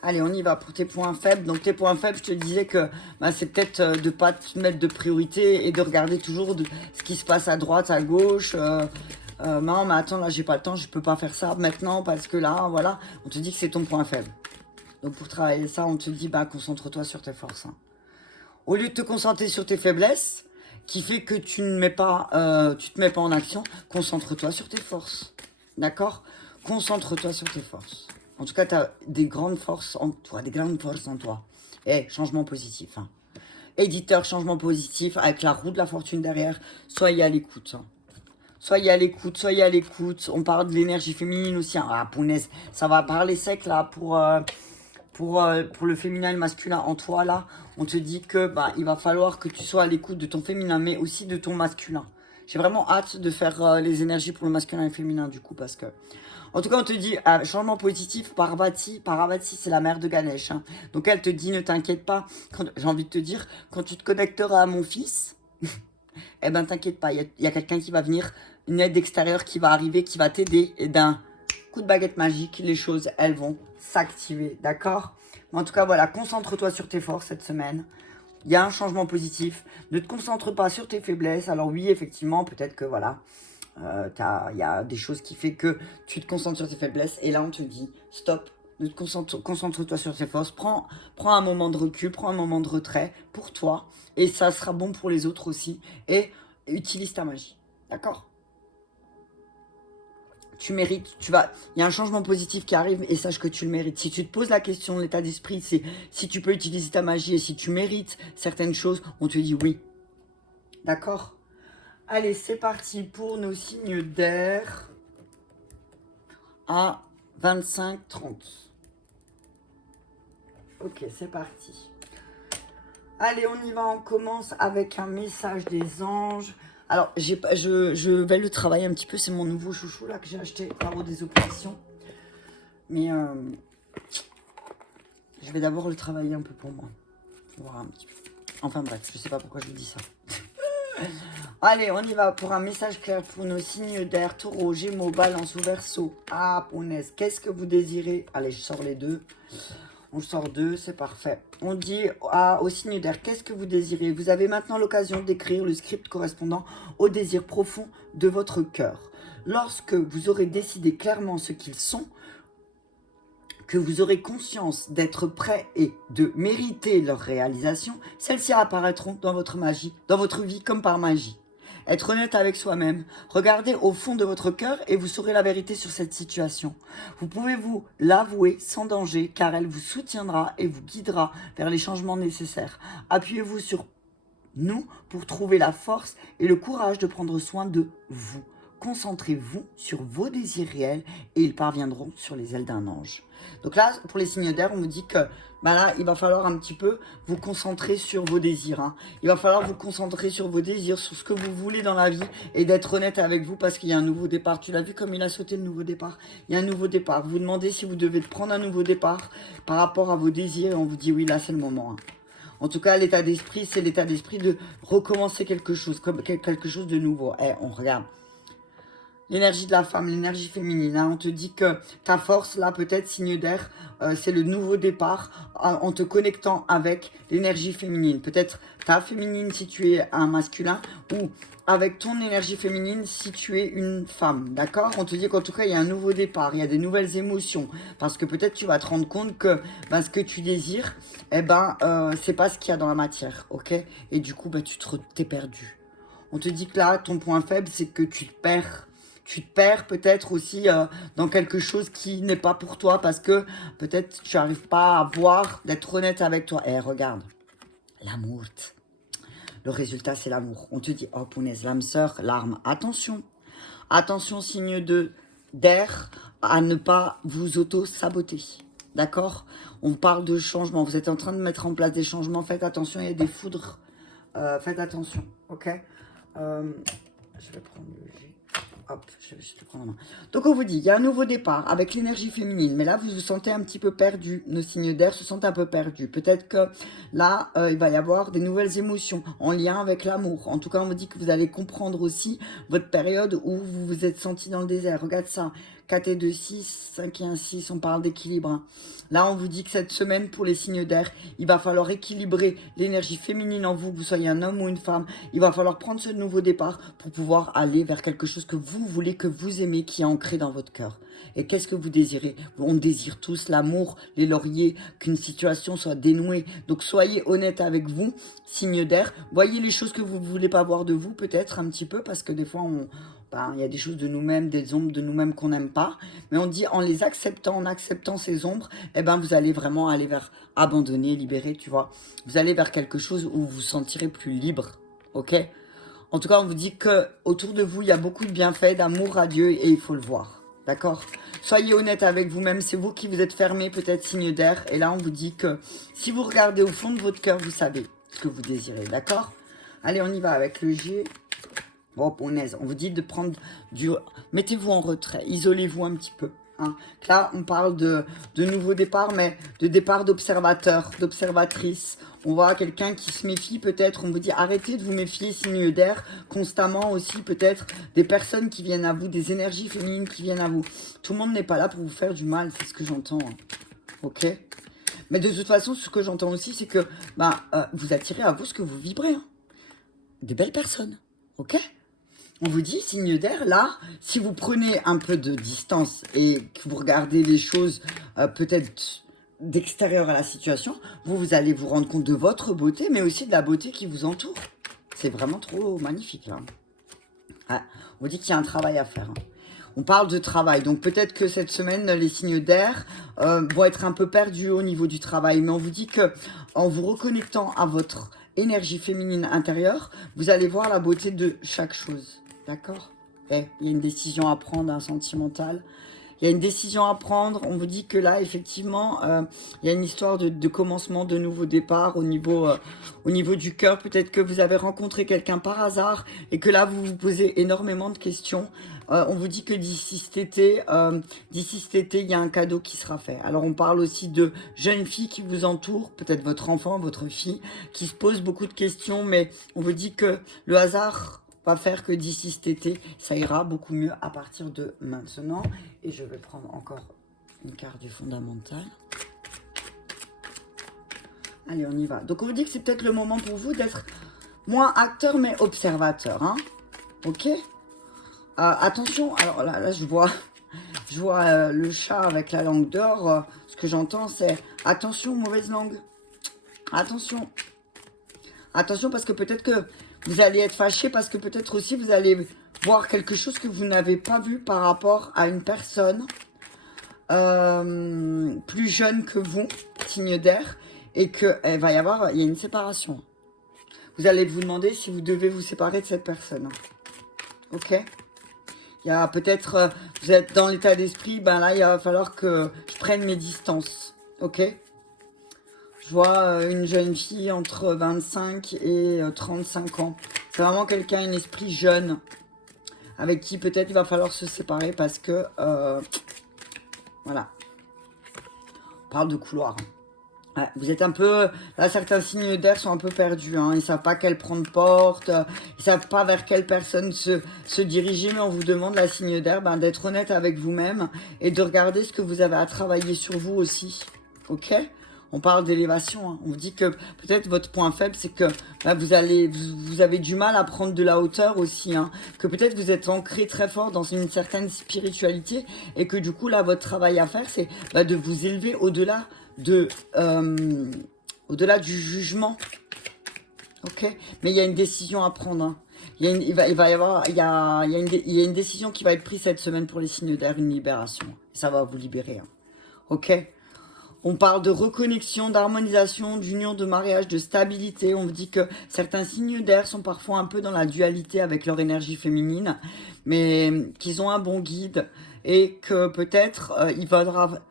Allez, on y va pour tes points faibles. Donc, tes points faibles, je te disais que bah, c'est peut-être de ne pas te mettre de priorité et de regarder toujours ce qui se passe à droite, à gauche. Non, mais attends, là, j'ai pas le temps, je peux pas faire ça maintenant parce que là, voilà, on te dit que c'est ton point faible. Donc, pour travailler ça, on te dit, bah, concentre-toi sur tes forces. Hein. Au lieu de te concentrer sur tes faiblesses, qui fait que tu ne mets pas, tu te mets pas en action, concentre-toi sur tes forces. D'accord? Concentre-toi sur tes forces. En tout cas, tu as des grandes forces en toi, Et changement positif. Hein. Éditeur, changement positif, avec la roue de la fortune derrière. Soyez à l'écoute. Hein. Soyez à l'écoute, soyez à l'écoute. On parle de l'énergie féminine aussi. Hein. Ah, punaise, ça va parler sec là pour le féminin et le masculin en toi là. On te dit que bah, il va falloir que tu sois à l'écoute de ton féminin, mais aussi de ton masculin. J'ai vraiment hâte de faire les énergies pour le masculin et le féminin du coup parce que... En tout cas, on te dit, changement positif, Parvati, c'est la mère de Ganesh. Hein. Donc elle te dit, ne t'inquiète pas, j'ai envie de te dire, quand tu te connecteras à mon fils, eh ben t'inquiète pas, il y a quelqu'un qui va venir, une aide extérieure qui va arriver, qui va t'aider, et d'un coup de baguette magique, les choses, elles vont s'activer, d'accord? En tout cas, voilà, concentre-toi sur tes forces cette semaine. Il y a un changement positif. Ne te concentre pas sur tes faiblesses. Alors oui, effectivement, peut-être que voilà, il y a des choses qui font que tu te concentres sur tes faiblesses. Et là, on te dit, stop, ne te concentre-toi sur tes forces. Prends un moment de recul, prends un moment de retrait pour toi. Et ça sera bon pour les autres aussi. Et utilise ta magie, d'accord? Tu mérites, il y a un changement positif qui arrive et sache que tu le mérites. Si tu te poses la question, l'état d'esprit, c'est si tu peux utiliser ta magie et si tu mérites certaines choses, on te dit oui. D'accord? Allez, c'est parti pour nos signes d'air à 25-30. Ok, c'est parti. Allez, on y va, on commence avec un message des anges. Alors, je vais le travailler un petit peu, c'est mon nouveau chouchou là que j'ai acheté par des oppositions. Mais je vais d'abord le travailler un peu pour moi. Pour voir un petit peu. Enfin bref, je sais pas pourquoi je vous dis ça. Allez, on y va pour un message clair pour nos signes d'air, taureau, gémeaux, balance ou verseau. Ah, punaise, qu'est-ce que vous désirez? Allez, je sors les deux. On sort deux, c'est parfait. On dit au signe d'air, qu'est-ce que vous désirez? Vous avez maintenant l'occasion d'écrire le script correspondant au désir profond de votre cœur. Lorsque vous aurez décidé clairement ce qu'ils sont, que vous aurez conscience d'être prêt et de mériter leur réalisation, celles-ci apparaîtront dans votre magie, dans votre vie comme par magie. Être honnête avec soi-même, regardez au fond de votre cœur et vous saurez la vérité sur cette situation. Vous pouvez vous l'avouer sans danger car elle vous soutiendra et vous guidera vers les changements nécessaires. Appuyez-vous sur nous pour trouver la force et le courage de prendre soin de vous. Concentrez-vous sur vos désirs réels et ils parviendront sur les ailes d'un ange. Donc là, pour les signes d'air, on me dit que là, il va falloir un petit peu vous concentrer sur vos désirs. Hein. Il va falloir vous concentrer sur vos désirs, sur ce que vous voulez dans la vie et d'être honnête avec vous parce qu'il y a un nouveau départ. Tu l'as vu comme il a sauté le nouveau départ? Il y a un nouveau départ. Vous vous demandez si vous devez prendre un nouveau départ par rapport à vos désirs et on vous dit oui, là, c'est le moment. Hein. En tout cas, l'état d'esprit, c'est l'état d'esprit de recommencer quelque chose, comme quelque chose de nouveau. On regarde. L'énergie de la femme, l'énergie féminine. Hein. On te dit que ta force, là, peut-être, signe d'air, c'est le nouveau départ en te connectant avec l'énergie féminine. Peut-être ta féminine si tu es un masculin ou avec ton énergie féminine si tu es une femme. D'accord? On te dit qu'en tout cas, il y a un nouveau départ, il y a des nouvelles émotions. Parce que peut-être tu vas te rendre compte que ce que tu désires, c'est pas ce qu'il y a dans la matière. Ok? Et du coup, t'es perdu. On te dit que là, ton point faible, c'est que tu te perds. Tu te perds peut-être aussi dans quelque chose qui n'est pas pour toi parce que peut-être tu n'arrives pas à voir, d'être honnête avec toi. Regarde, l'amour. Le résultat, c'est l'amour. On te dit, oh punaise, l'âme sœur, larme. Attention, attention, signe d'air, à ne pas vous auto-saboter. D'accord? On parle de changement. Vous êtes en train de mettre en place des changements. Faites attention, il y a des foudres. Faites attention, ok? Je vais prendre le G. Hop, je vais juste le prendre en main. Donc on vous dit, il y a un nouveau départ avec l'énergie féminine. Mais là, vous vous sentez un petit peu perdu. Nos signes d'air se sentent un peu perdus. Peut-être que là, il va y avoir des nouvelles émotions en lien avec l'amour. En tout cas, on vous dit que vous allez comprendre aussi votre période où vous vous êtes senti dans le désert. Regarde ça. 4 et 2, 6, 5 et 1, 6, on parle d'équilibre. Hein. Là, on vous dit que cette semaine, pour les signes d'air, il va falloir équilibrer l'énergie féminine en vous, que vous soyez un homme ou une femme. Il va falloir prendre ce nouveau départ pour pouvoir aller vers quelque chose que vous voulez, que vous aimez, qui est ancré dans votre cœur. Et qu'est-ce que vous désirez? On désire tous l'amour, les lauriers, qu'une situation soit dénouée. Donc, soyez honnête avec vous, signe d'air. Voyez les choses que vous ne voulez pas voir de vous, peut-être un petit peu, parce que des fois, il y a des choses de nous-mêmes, des ombres de nous-mêmes qu'on n'aime pas. Mais on dit en les acceptant, en acceptant ces ombres, vous allez vraiment aller vers abandonner, libérer, tu vois. Vous allez vers quelque chose où vous vous sentirez plus libre, ok? En tout cas, on vous dit que autour de vous, il y a beaucoup de bienfaits, d'amour radieux et il faut le voir, d'accord? Soyez honnête avec vous-même, c'est vous qui vous êtes fermé, peut-être signe d'air. Et là, on vous dit que si vous regardez au fond de votre cœur, vous savez ce que vous désirez, d'accord? Allez, on y va avec le G. Oh, punaise, on vous dit de prendre du... Mettez-vous en retrait, isolez-vous un petit peu. Hein. Là, on parle de nouveaux départs, mais de départ d'observateurs, d'observatrices. On voit quelqu'un qui se méfie peut-être. On vous dit arrêtez de vous méfier, signe d'air, constamment aussi peut-être des personnes qui viennent à vous, des énergies féminines qui viennent à vous. Tout le monde n'est pas là pour vous faire du mal, c'est ce que j'entends. Hein. Ok? Mais de toute façon, ce que j'entends aussi, c'est que vous attirez à vous ce que vous vibrez. Hein. Des belles personnes. Ok? On vous dit, signe d'air, là, si vous prenez un peu de distance et que vous regardez les choses peut-être d'extérieur à la situation, vous allez vous rendre compte de votre beauté, mais aussi de la beauté qui vous entoure. C'est vraiment trop magnifique, là. Ah, on vous dit qu'il y a un travail à faire. Hein. On parle de travail, donc peut-être que cette semaine, les signes d'air vont être un peu perdus au niveau du travail, mais on vous dit que en vous reconnectant à votre énergie féminine intérieure, vous allez voir la beauté de chaque chose. D'accord? Il y a une décision à prendre, un sentimental. Il y a une décision à prendre. On vous dit que là, effectivement, il y a une histoire de commencement, de nouveau départ au niveau du cœur. Peut-être que vous avez rencontré quelqu'un par hasard et que là, vous vous posez énormément de questions. On vous dit que d'ici cet été, il y a un cadeau qui sera fait. Alors, on parle aussi de jeunes filles qui vous entourent, peut-être votre enfant, votre fille, qui se pose beaucoup de questions, mais on vous dit que le hasard va faire que d'ici cet été, ça ira beaucoup mieux à partir de maintenant. Et je vais prendre encore une carte du fondamental. Allez, on y va. Donc, on vous dit que c'est peut-être le moment pour vous d'être moins acteur, mais observateur. Hein, ok? Attention, alors là je vois le chat avec la langue d'or. Ce que j'entends, c'est attention, mauvaise langue. Attention. Attention, parce que peut-être que vous allez être fâché, parce que peut-être aussi vous allez voir quelque chose que vous n'avez pas vu par rapport à une personne plus jeune que vous, signe d'air, et qu'il il y a une séparation. Vous allez vous demander si vous devez vous séparer de cette personne. Ok? Il y a peut-être, vous êtes dans l'état d'esprit, ben là, il va falloir que je prenne mes distances. Ok? Je vois une jeune fille entre 25 et 35 ans. C'est vraiment quelqu'un, un esprit jeune, avec qui peut-être il va falloir se séparer parce que, voilà, on parle de couloir. Ouais, vous êtes un peu, là certains signes d'air sont un peu perdus, hein. Ils ne savent pas quelle prendre porte, ils ne savent pas vers quelle personne se diriger, mais on vous demande, la signe d'air, d'être honnête avec vous-même et de regarder ce que vous avez à travailler sur vous aussi, ok? On parle d'élévation, hein. On vous dit que peut-être votre point faible, c'est que vous avez du mal à prendre de la hauteur aussi, hein. Que peut-être vous êtes ancré très fort dans une certaine spiritualité et que du coup, là, votre travail à faire, c'est de vous élever au-delà au-delà du jugement. Ok? Mais il y a une décision à prendre, hein. Il y a une décision qui va être prise cette semaine pour les signes d'air, une libération. Ça va vous libérer, hein. Ok? On parle de reconnexion, d'harmonisation, d'union, de mariage, de stabilité. On vous dit que certains signes d'air sont parfois un peu dans la dualité avec leur énergie féminine, mais qu'ils ont un bon guide et que peut-être il faudra...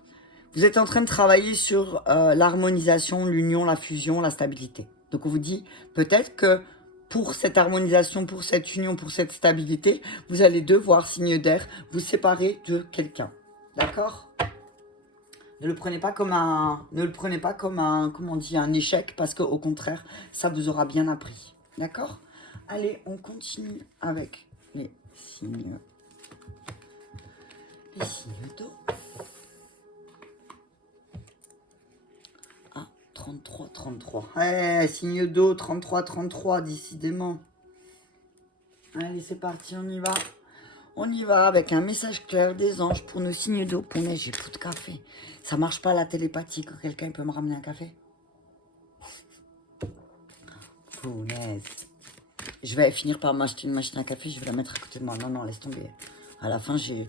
Vous êtes en train de travailler sur l'harmonisation, l'union, la fusion, la stabilité. Donc on vous dit peut-être que pour cette harmonisation, pour cette union, pour cette stabilité, vous allez devoir, signe d'air, vous séparer de quelqu'un. D'accord ? Ne le prenez pas comme comment on dit, un échec, parce qu'au contraire, ça vous aura bien appris. D'accord? Allez, on continue avec les signes d'eau. Ah, 33. Ouais, signe d'eau, 33, décidément. Allez, c'est parti, on y va. On y va avec un message clair des anges pour nos signes d'eau. Punaise, j'ai plus de café. Ça marche pas la télépathie, que quelqu'un peut me ramener un café? Punaise. Je vais finir par m'acheter une machine à café, je vais la mettre à côté de moi. Non, laisse tomber. À la fin, j'ai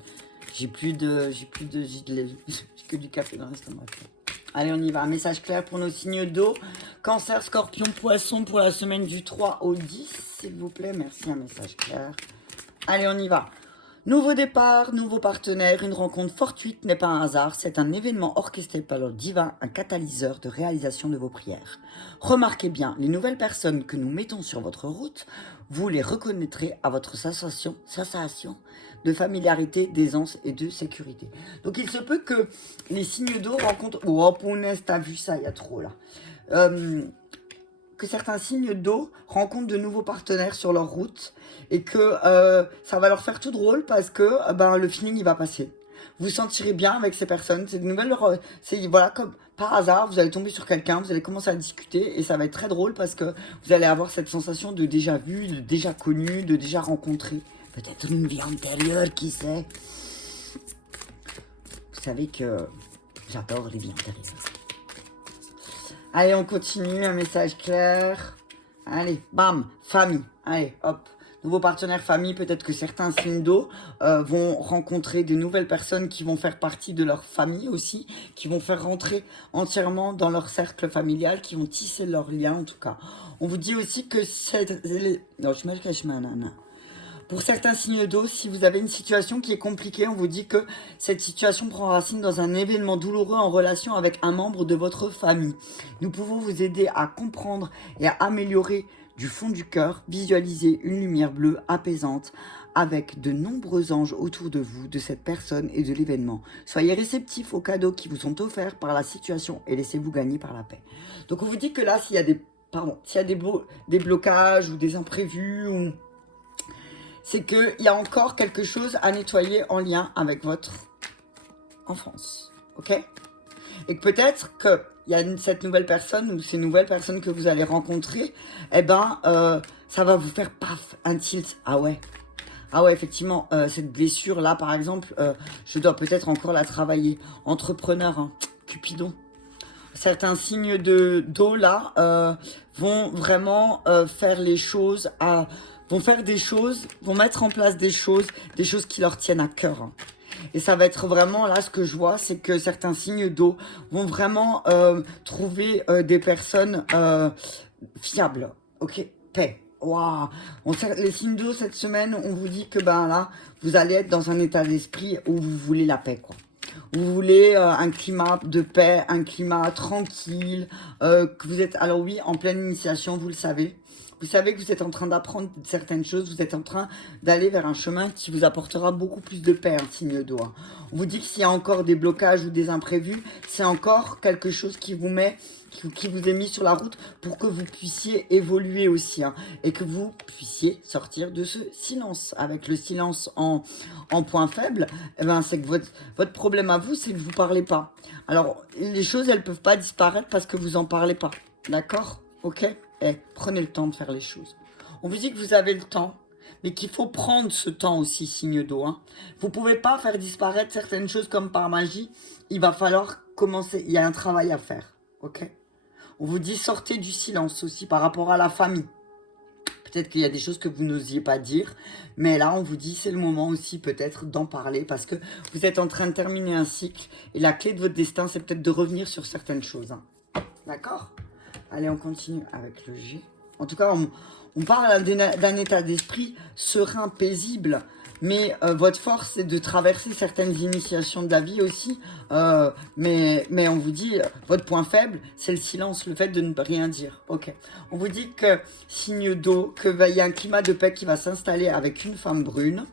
plus de j'ai que du café dans l'estomac. Allez, on y va. Un message clair pour nos signes d'eau. Cancer, Scorpion, Poisson pour la semaine du 3 au 10, s'il vous plaît. Merci, un message clair. Allez, on y va. Nouveau départ, nouveau partenaire, une rencontre fortuite n'est pas un hasard, c'est un événement orchestré par le divin, un catalyseur de réalisation de vos prières. Remarquez bien, les nouvelles personnes que nous mettons sur votre route, vous les reconnaîtrez à votre sensation de familiarité, d'aisance et de sécurité. Donc il se peut que les signes d'eau rencontrent... Oh punaise, t'as vu ça, il y a trop là. Que certains signes d'eau rencontrent de nouveaux partenaires sur leur route et que ça va leur faire tout drôle parce que le feeling il va passer. Vous sentirez bien avec ces personnes, c'est de nouvelles, c'est voilà comme par hasard vous allez tomber sur quelqu'un, vous allez commencer à discuter et ça va être très drôle parce que vous allez avoir cette sensation de déjà vu, de déjà connu, de déjà rencontré, peut-être une vie antérieure, qui sait. Vous savez que j'adore les vies antérieures. Allez, on continue, un message clair. Allez, bam, famille. Allez, hop. Nouveau partenaire famille, peut-être que certains signes d'eau vont rencontrer de nouvelles personnes qui vont faire partie de leur famille aussi, qui vont faire rentrer entièrement dans leur cercle familial, qui vont tisser leurs liens en tout cas. On vous dit aussi que c'est... Non, je me cache ma nana. Pour certains signes d'eau, si vous avez une situation qui est compliquée, on vous dit que cette situation prend racine dans un événement douloureux en relation avec un membre de votre famille. Nous pouvons vous aider à comprendre et à améliorer du fond du cœur, visualiser une lumière bleue apaisante avec de nombreux anges autour de vous, de cette personne et de l'événement. Soyez réceptifs aux cadeaux qui vous sont offerts par la situation et laissez-vous gagner par la paix. Donc on vous dit que là, s'il y a des blocages ou des imprévus ou... c'est qu'il y a encore quelque chose à nettoyer en lien avec votre enfance, ok? Et que peut-être qu'il y a cette nouvelle personne ou ces nouvelles personnes que vous allez rencontrer, ça va vous faire paf, un tilt. Ah ouais, effectivement, cette blessure-là, par exemple, je dois peut-être encore la travailler. Entrepreneur, hein, Cupidon. Certains signes d'eau, là, vont vraiment faire les choses vont faire des choses, vont mettre en place des choses qui leur tiennent à cœur. Hein. Et ça va être vraiment, là, ce que je vois, c'est que certains signes d'eau vont vraiment trouver des personnes fiables. Ok, paix. Waouh. Les signes d'eau, cette semaine, on vous dit que, là, vous allez être dans un état d'esprit où vous voulez la paix, quoi. Vous voulez un climat de paix, un climat tranquille, que vous êtes, alors oui, en pleine initiation, vous le savez. Vous savez que vous êtes en train d'apprendre certaines choses, vous êtes en train d'aller vers un chemin qui vous apportera beaucoup plus de paix, un signe d'eau. Hein. On vous dit que s'il y a encore des blocages ou des imprévus, c'est encore quelque chose qui vous est mis sur la route pour que vous puissiez évoluer aussi. Hein, et que vous puissiez sortir de ce silence. Avec le silence en point faible, c'est que votre problème à vous, c'est que vous ne parlez pas. Alors, les choses, elles ne peuvent pas disparaître parce que vous n'en parlez pas. D'accord? Ok? Prenez le temps de faire les choses. On vous dit que vous avez le temps, mais qu'il faut prendre ce temps aussi, signe d'eau. Hein. Vous ne pouvez pas faire disparaître certaines choses comme par magie. Il va falloir commencer. Il y a un travail à faire. Ok? On vous dit sortez du silence aussi par rapport à la famille. Peut-être qu'il y a des choses que vous n'osiez pas dire. Mais là, on vous dit c'est le moment aussi peut-être d'en parler parce que vous êtes en train de terminer un cycle. Et la clé de votre destin, c'est peut-être de revenir sur certaines choses. Hein. D'accord ? Allez, on continue avec le G. En tout cas, on parle d'un état d'esprit serein, paisible. Mais votre force, c'est de traverser certaines initiations de la vie aussi. Mais on vous dit, votre point faible, c'est le silence, le fait de ne rien dire. Ok. On vous dit que, signe d'eau, qu'il y a un climat de paix qui va s'installer avec une femme brune.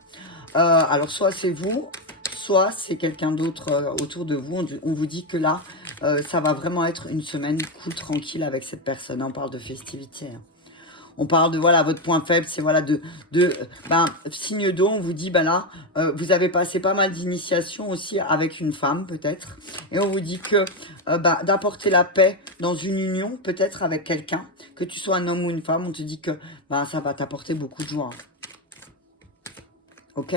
Alors, soit c'est vous, soit c'est quelqu'un d'autre autour de vous. On vous dit que là, ça va vraiment être une semaine cool, tranquille avec cette personne. On parle de festivité. Hein. On parle de, voilà, votre point faible, c'est, voilà, signe d'eau, on vous dit, là, vous avez passé pas mal d'initiations aussi avec une femme, peut-être. Et on vous dit que, d'apporter la paix dans une union, peut-être avec quelqu'un, que tu sois un homme ou une femme, on te dit que, ça va t'apporter beaucoup de joie. Ok?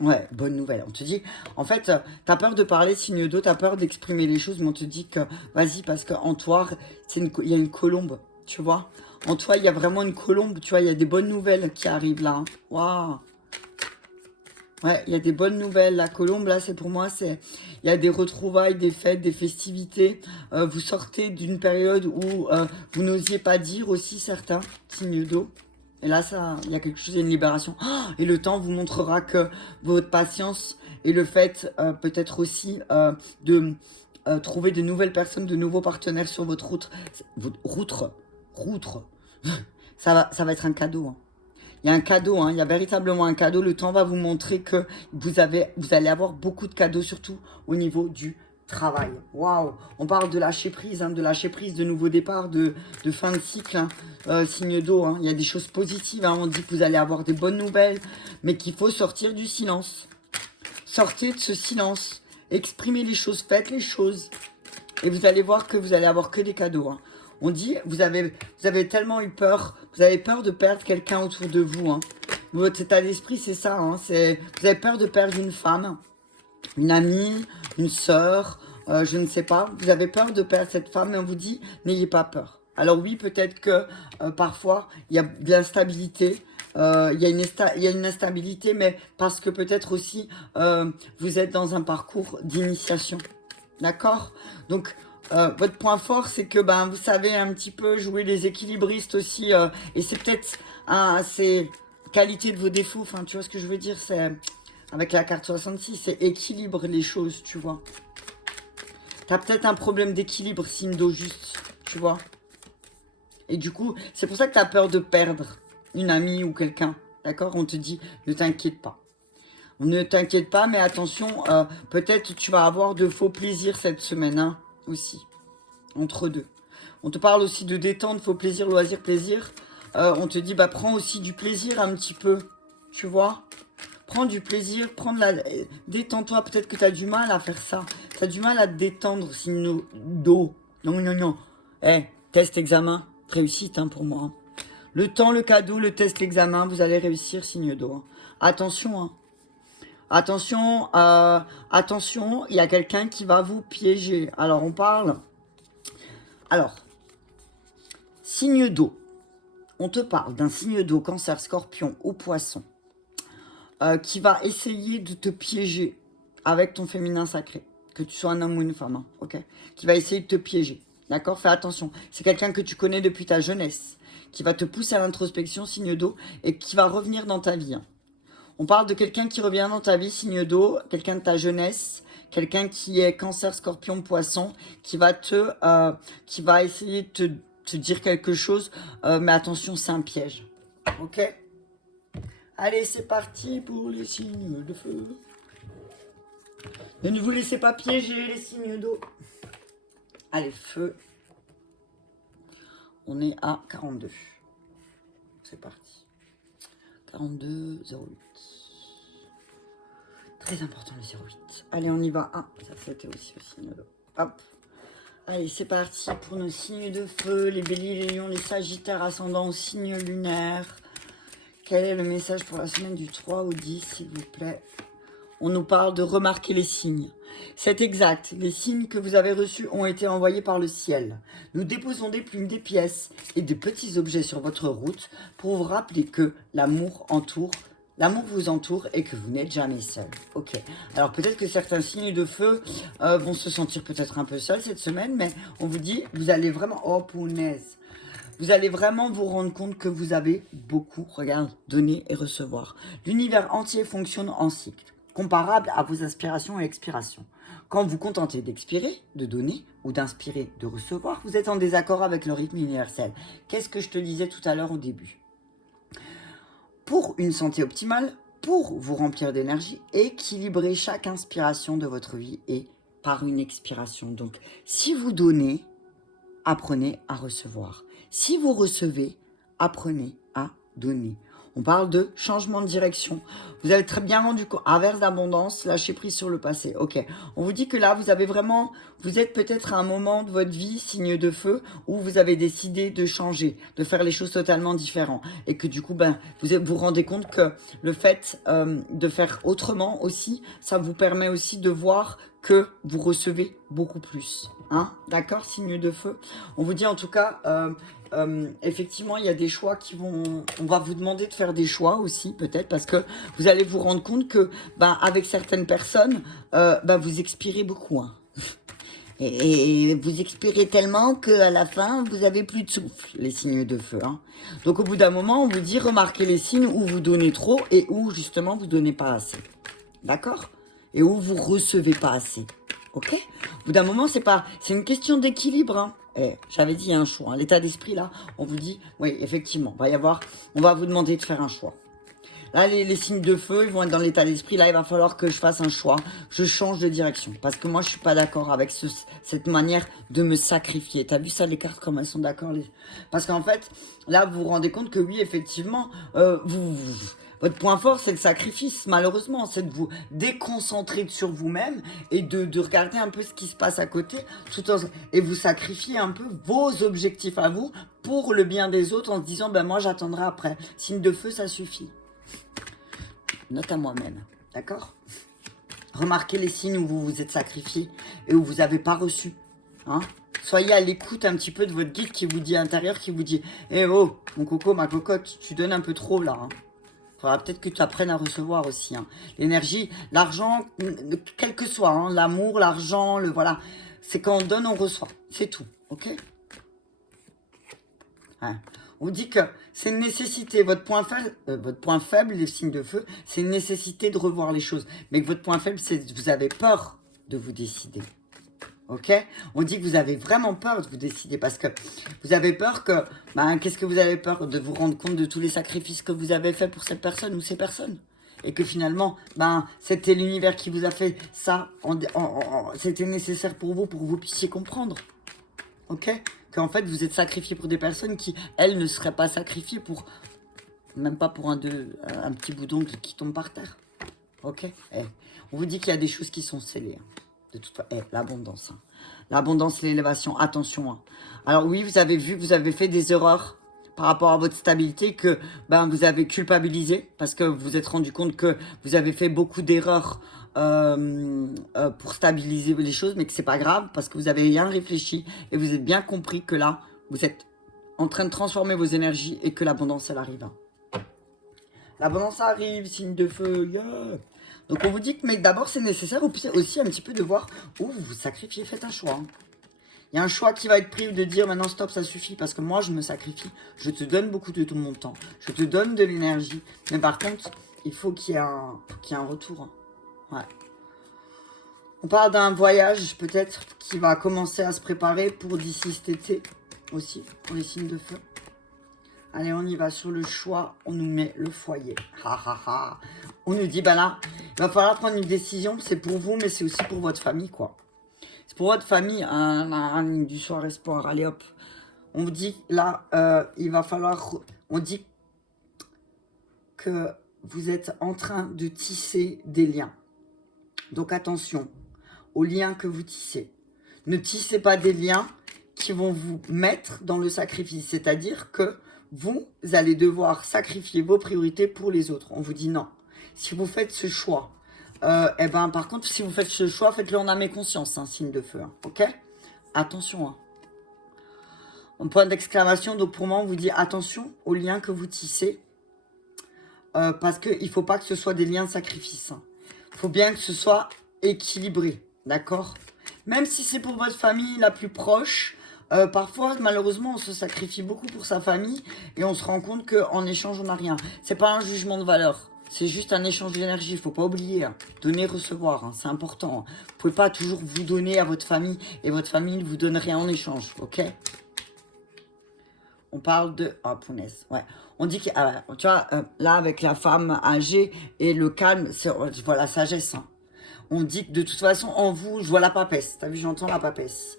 Ouais, bonne nouvelle. On te dit, en fait, t'as peur de parler, signe d'eau, t'as peur d'exprimer les choses, mais on te dit que, vas-y, parce qu'en toi, il y a une colombe, tu vois. En toi, il y a vraiment une colombe, tu vois, il y a des bonnes nouvelles qui arrivent là. Hein. Waouh. Ouais, il y a des bonnes nouvelles. La colombe, là, c'est pour moi, il y a des retrouvailles, des fêtes, des festivités. Vous sortez d'une période où vous n'osiez pas dire aussi certains signes d'eau. Et là, ça, il y a quelque chose, il y a une libération. Oh, et le temps vous montrera que votre patience et le fait peut-être aussi de trouver de nouvelles personnes, de nouveaux partenaires sur votre route. Route. Ça va être un cadeau. Hein. Il y a un cadeau, hein, il y a véritablement un cadeau. Le temps va vous montrer que vous allez avoir beaucoup de cadeaux, surtout au niveau du travail. Waouh! On parle de lâcher prise, hein, de nouveau départ, de fin de cycle, hein, signe d'eau. Hein. Il y a des choses positives. Hein. On dit que vous allez avoir des bonnes nouvelles, mais qu'il faut sortir du silence. Sortez de ce silence. Exprimez les choses, faites les choses. Et vous allez voir que vous allez avoir que des cadeaux. Hein. On dit, vous avez tellement eu peur, vous avez peur de perdre quelqu'un autour de vous. Hein. Votre état d'esprit, c'est ça. Hein, vous avez peur de perdre une femme, une amie, une sœur, je ne sais pas. Vous avez peur de perdre cette femme, mais on vous dit, n'ayez pas peur. Alors oui, peut-être que parfois, il y a de l'instabilité. Il y a une instabilité, mais parce que peut-être aussi, vous êtes dans un parcours d'initiation. D'accord? Donc, votre point fort, c'est que vous savez un petit peu jouer les équilibristes aussi. Et c'est peut-être ces qualités de vos défauts. Enfin, tu vois ce que je veux dire? C'est avec la carte 66, c'est équilibre les choses, tu vois. T'as peut-être un problème d'équilibre, signe d'eau juste, tu vois. Et du coup, c'est pour ça que tu as peur de perdre une amie ou quelqu'un. D'accord? On te dit, ne t'inquiète pas. Ne t'inquiète pas, mais attention, peut-être tu vas avoir de faux plaisirs cette semaine, hein, aussi. Entre deux. On te parle aussi de détente, faux plaisir, loisir, plaisir. On te dit, prends aussi du plaisir un petit peu. Tu vois? Prends du plaisir, détends-toi. Peut-être que tu as du mal à faire ça. Tu as du mal à te détendre, signe d'eau. Non. Test, examen, réussite hein, pour moi. Hein. Le temps, le cadeau, le test, l'examen, vous allez réussir, signe d'eau. Hein. Attention, hein. Attention, attention, il y a quelqu'un qui va vous piéger. Alors, on parle... Alors, signe d'eau. On te parle d'un signe d'eau, cancer, scorpion ou poisson, qui va essayer de te piéger avec ton féminin sacré. Que tu sois un homme ou une femme, hein, ok? Qui va essayer de te piéger, d'accord? Fais attention. C'est quelqu'un que tu connais depuis ta jeunesse, qui va te pousser à l'introspection, signe d'eau, et qui va revenir dans ta vie. Hein. On parle de quelqu'un qui revient dans ta vie, signe d'eau, quelqu'un de ta jeunesse, quelqu'un qui est cancer, scorpion, poisson, qui va essayer de te dire quelque chose, mais attention, c'est un piège. Ok? Allez, c'est parti pour les signes de feu. Ne vous laissez pas piéger, les signes d'eau. Allez, feu. On est à 42. C'est parti. 42, 08. Très important le 08. Allez, on y va. Ah, ça c'était aussi le signe d'eau. Hop. Allez, c'est parti pour nos signes de feu. Les béliers, les lions, les sagittaires ascendants au signe lunaire. Quel est le message pour la semaine du 3 au 10, s'il vous plaît? On nous parle de remarquer les signes. C'est exact. Les signes que vous avez reçus ont été envoyés par le ciel. Nous déposons des plumes, des pièces et des petits objets sur votre route pour vous rappeler que l'amour vous entoure et que vous n'êtes jamais seul. Ok. Alors peut-être que certains signes de feu vont se sentir peut-être un peu seuls cette semaine, mais on vous dit, vous allez vraiment... Oh punaise. Vous allez vraiment vous rendre compte que vous avez beaucoup, regarde, donner et recevoir. L'univers entier fonctionne en cycle, comparable à vos inspirations et expirations. Quand vous contentez d'expirer, de donner, ou d'inspirer, de recevoir, vous êtes en désaccord avec le rythme universel. Qu'est-ce que je te disais tout à l'heure au début? Pour une santé optimale, pour vous remplir d'énergie, équilibrez chaque inspiration de votre vie et par une expiration. Donc, si vous donnez, apprenez à recevoir. Si vous recevez, apprenez à donner. On parle de changement de direction. Vous avez très bien rendu compte. Inverse d'abondance, lâcher prise sur le passé. Ok. On vous dit que là, vous êtes peut-être à un moment de votre vie, signe de feu, où vous avez décidé de changer, de faire les choses totalement différentes. Et que du coup, vous vous rendez compte que le fait de faire autrement aussi, ça vous permet aussi de voir que vous recevez beaucoup plus. Hein? D'accord, signe de feu. On vous dit en tout cas... effectivement, il y a des choix on va vous demander de faire des choix aussi, peut-être, parce que vous allez vous rendre compte que, avec certaines personnes, vous expirez beaucoup. Hein. Et vous expirez tellement qu'à la fin, vous avez plus de souffle, les signes de feu. Hein. Donc au bout d'un moment, on vous dit remarquez les signes où vous donnez trop et où justement vous donnez pas assez. D'accord? Et où vous recevez pas assez. Ok? Au bout d'un moment, c'est une question d'équilibre. Hein. J'avais dit un choix. Hein. L'état d'esprit là, on vous dit, oui, effectivement, on va vous demander de faire un choix. Là, les signes de feu, ils vont être dans l'état d'esprit. Là, il va falloir que je fasse un choix. Je change de direction. Parce que moi, je suis pas d'accord avec cette manière de me sacrifier. T'as vu ça, les cartes, comme elles sont d'accord Parce qu'en fait, là, vous vous rendez compte que oui, effectivement, votre point fort, c'est le sacrifice, malheureusement. C'est de vous déconcentrer sur vous-même et de regarder un peu ce qui se passe à côté. Et vous sacrifier un peu vos objectifs à vous pour le bien des autres en se disant, ben moi, j'attendrai après. Signe de feu, ça suffit. Note à moi-même, d'accord? Remarquez les signes où vous vous êtes sacrifié et où vous n'avez pas reçu. Hein? Soyez à l'écoute un petit peu de votre guide qui vous dit à l'intérieur, qui vous dit « Eh oh, mon coco, ma cocotte, tu donnes un peu trop là. Hein. » Faudra peut-être que tu apprennes à recevoir aussi. Hein. L'énergie, l'argent, quel que soit, hein, l'amour, l'argent, voilà. C'est quand on donne, on reçoit. C'est tout, ok? Ouais. On dit que c'est une nécessité, votre point faible, les signes de feu, c'est une nécessité de revoir les choses. Mais que votre point faible, c'est que vous avez peur de vous décider. Ok? On dit que vous avez vraiment peur de vous décider parce que vous avez peur que... qu'est-ce que vous avez peur? De vous rendre compte de tous les sacrifices que vous avez faits pour cette personne ou ces personnes. Et que finalement, c'était l'univers qui vous a fait ça. C'était nécessaire pour vous puissiez comprendre. Ok? Qu'en fait, vous êtes sacrifié pour des personnes qui, elles, ne seraient pas sacrifiées pour... Même pas pour un petit bout d'ongle qui tombe par terre. Ok? On vous dit qu'il y a des choses qui sont scellées. Hein. De toute façon, l'abondance. Hein. L'abondance, l'élévation. Attention. Hein. Alors oui, vous avez vu que vous avez fait des erreurs par rapport à votre stabilité, que vous avez culpabilisé parce que vous vous êtes rendu compte que vous avez fait beaucoup d'erreurs pour stabiliser les choses, mais que c'est pas grave parce que vous avez bien réfléchi et vous êtes bien compris que là, vous êtes en train de transformer vos énergies et que l'abondance, elle arrive. Hein. L'abondance arrive, signe de feu, yeah. Donc on vous dit que, mais d'abord c'est nécessaire aussi un petit peu de voir où vous vous sacrifiez, faites un choix. Hein. Il y a un choix qui va être pris de dire maintenant stop, ça suffit parce que moi je me sacrifie, je te donne beaucoup de tout mon temps, je te donne de l'énergie, mais par contre il faut qu'il y ait un retour. Hein. Ouais. On parle d'un voyage peut-être qui va commencer à se préparer pour d'ici cet été aussi, pour les signes de feu. Allez, on y va sur le choix, on nous met le foyer. On nous dit, là, il va falloir prendre une décision, c'est pour vous, mais c'est aussi pour votre famille, quoi. C'est pour votre famille, du soir espoir, allez hop. On vous dit, là, il va falloir, on dit que vous êtes en train de tisser des liens. Donc attention aux liens que vous tissez. Ne tissez pas des liens qui vont vous mettre dans le sacrifice, c'est-à-dire que vous allez devoir sacrifier vos priorités pour les autres. On vous dit non. Si vous faites ce choix, par contre, si vous faites ce choix, faites-le en âme et conscience, hein, signe de feu. Hein, ok? Attention. Hein. En point d'exclamation, donc pour moi, on vous dit attention aux liens que vous tissez. Parce qu'il ne faut pas que ce soit des liens de sacrifice. Hein. Il faut bien que ce soit équilibré. D'accord? Même si c'est pour votre famille la plus proche, parfois, malheureusement, on se sacrifie beaucoup pour sa famille et on se rend compte qu'en échange, on n'a rien. C'est pas un jugement de valeur. C'est juste un échange d'énergie. Il ne faut pas oublier. Hein. Donner, recevoir. Hein. C'est important. Hein. Vous ne pouvez pas toujours vous donner à votre famille et votre famille ne vous donne rien en échange. Ok? On parle de... Oh, punaise. Ouais. On dit que... tu vois, là, avec la femme âgée et le calme, je vois la sagesse. Hein. On dit que de toute façon, en vous, je vois la papesse. T'as vu, j'entends la papesse.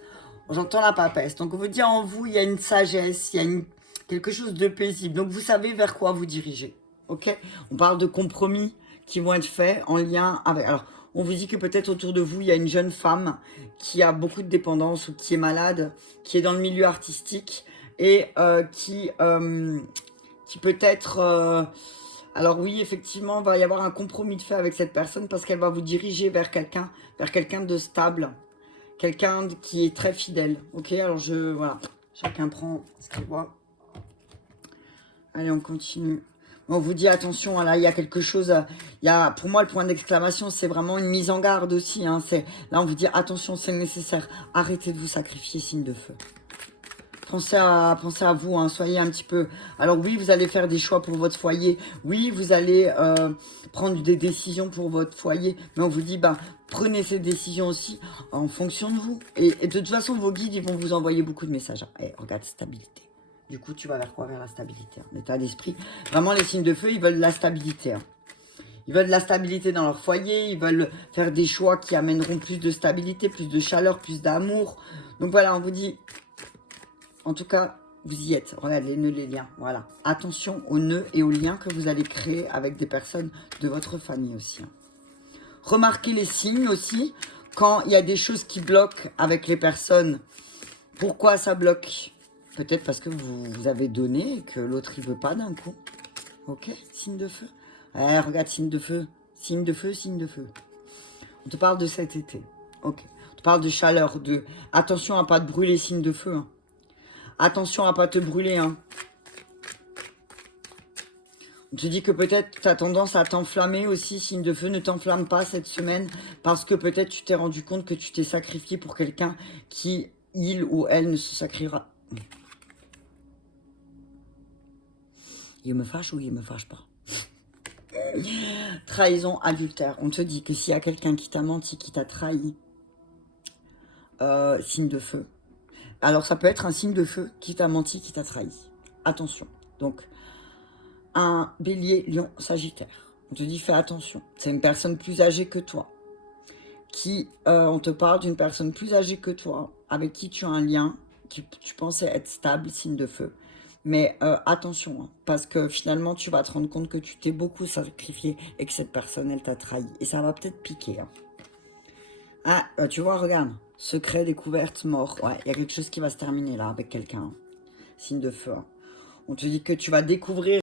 J'entends la papesse. Donc, on veut dire en vous, il y a une sagesse, il y a quelque chose de paisible. Donc, vous savez vers quoi vous dirigez. Ok? On parle de compromis qui vont être faits en lien avec... Alors, on vous dit que peut-être autour de vous, il y a une jeune femme qui a beaucoup de dépendance ou qui est malade, qui est dans le milieu artistique et qui peut-être... alors oui, effectivement, il va y avoir un compromis de fait avec cette personne parce qu'elle va vous diriger vers quelqu'un de stable, quelqu'un qui est très fidèle. Ok, alors voilà, chacun prend ce qu'il voit. Allez, on continue. On vous dit attention, là il y a quelque chose, pour moi le point d'exclamation c'est vraiment une mise en garde aussi. Hein, là on vous dit attention, c'est nécessaire, arrêtez de vous sacrifier, signe de feu. Pensez à vous, hein, soyez un petit peu... Alors oui, vous allez faire des choix pour votre foyer, oui, vous allez prendre des décisions pour votre foyer, mais on vous dit, prenez ces décisions aussi en fonction de vous. Et de toute façon, vos guides, ils vont vous envoyer beaucoup de messages. Regarde, stabilité. Du coup, tu vas vers quoi? Vers la stabilité. Hein. L'état d'esprit. Vraiment, les signes de feu, ils veulent la stabilité. Hein. Ils veulent de la stabilité dans leur foyer. Ils veulent faire des choix qui amèneront plus de stabilité, plus de chaleur, plus d'amour. Donc voilà, on vous dit... En tout cas, vous y êtes. Regardez les nœuds, les liens. Voilà. Attention aux nœuds et aux liens que vous allez créer avec des personnes de votre famille aussi. Hein. Remarquez les signes aussi. Quand il y a des choses qui bloquent avec les personnes. Pourquoi ça bloque? Peut-être parce que vous avez donné et que l'autre, il veut pas d'un coup. Ok, signe de feu. Regarde, signe de feu. Signe de feu, signe de feu. On te parle de cet été. Ok. On te parle de chaleur, de... Attention à pas te brûler, signe de feu. Hein. Attention à pas te brûler. Hein. On te dit que peut-être tu as tendance à t'enflammer aussi. Signe de feu, ne t'enflamme pas cette semaine. Parce que peut-être tu t'es rendu compte que tu t'es sacrifié pour quelqu'un qui, il ou elle, ne se sacrifiera. Il me fâche ou il me fâche pas? Trahison, adultère. On te dit que s'il y a quelqu'un qui t'a menti, qui t'a trahi, signe de feu. Alors, ça peut être un signe de feu qui t'a menti, qui t'a trahi. Attention. Donc, un bélier, lion, sagittaire. On te dit, fais attention. C'est une personne plus âgée que toi. On te parle d'une personne plus âgée que toi, avec qui tu as un lien, qui tu pensais être stable, signe de feu. Mais attention, hein, parce que finalement, tu vas te rendre compte que tu t'es beaucoup sacrifié et que cette personne, elle t'a trahi. Et ça va peut-être piquer. Hein. Tu vois, regarde. Secret, découverte, mort. Ouais, il y a quelque chose qui va se terminer là avec quelqu'un. Signe de feu. Hein. On te dit que tu vas découvrir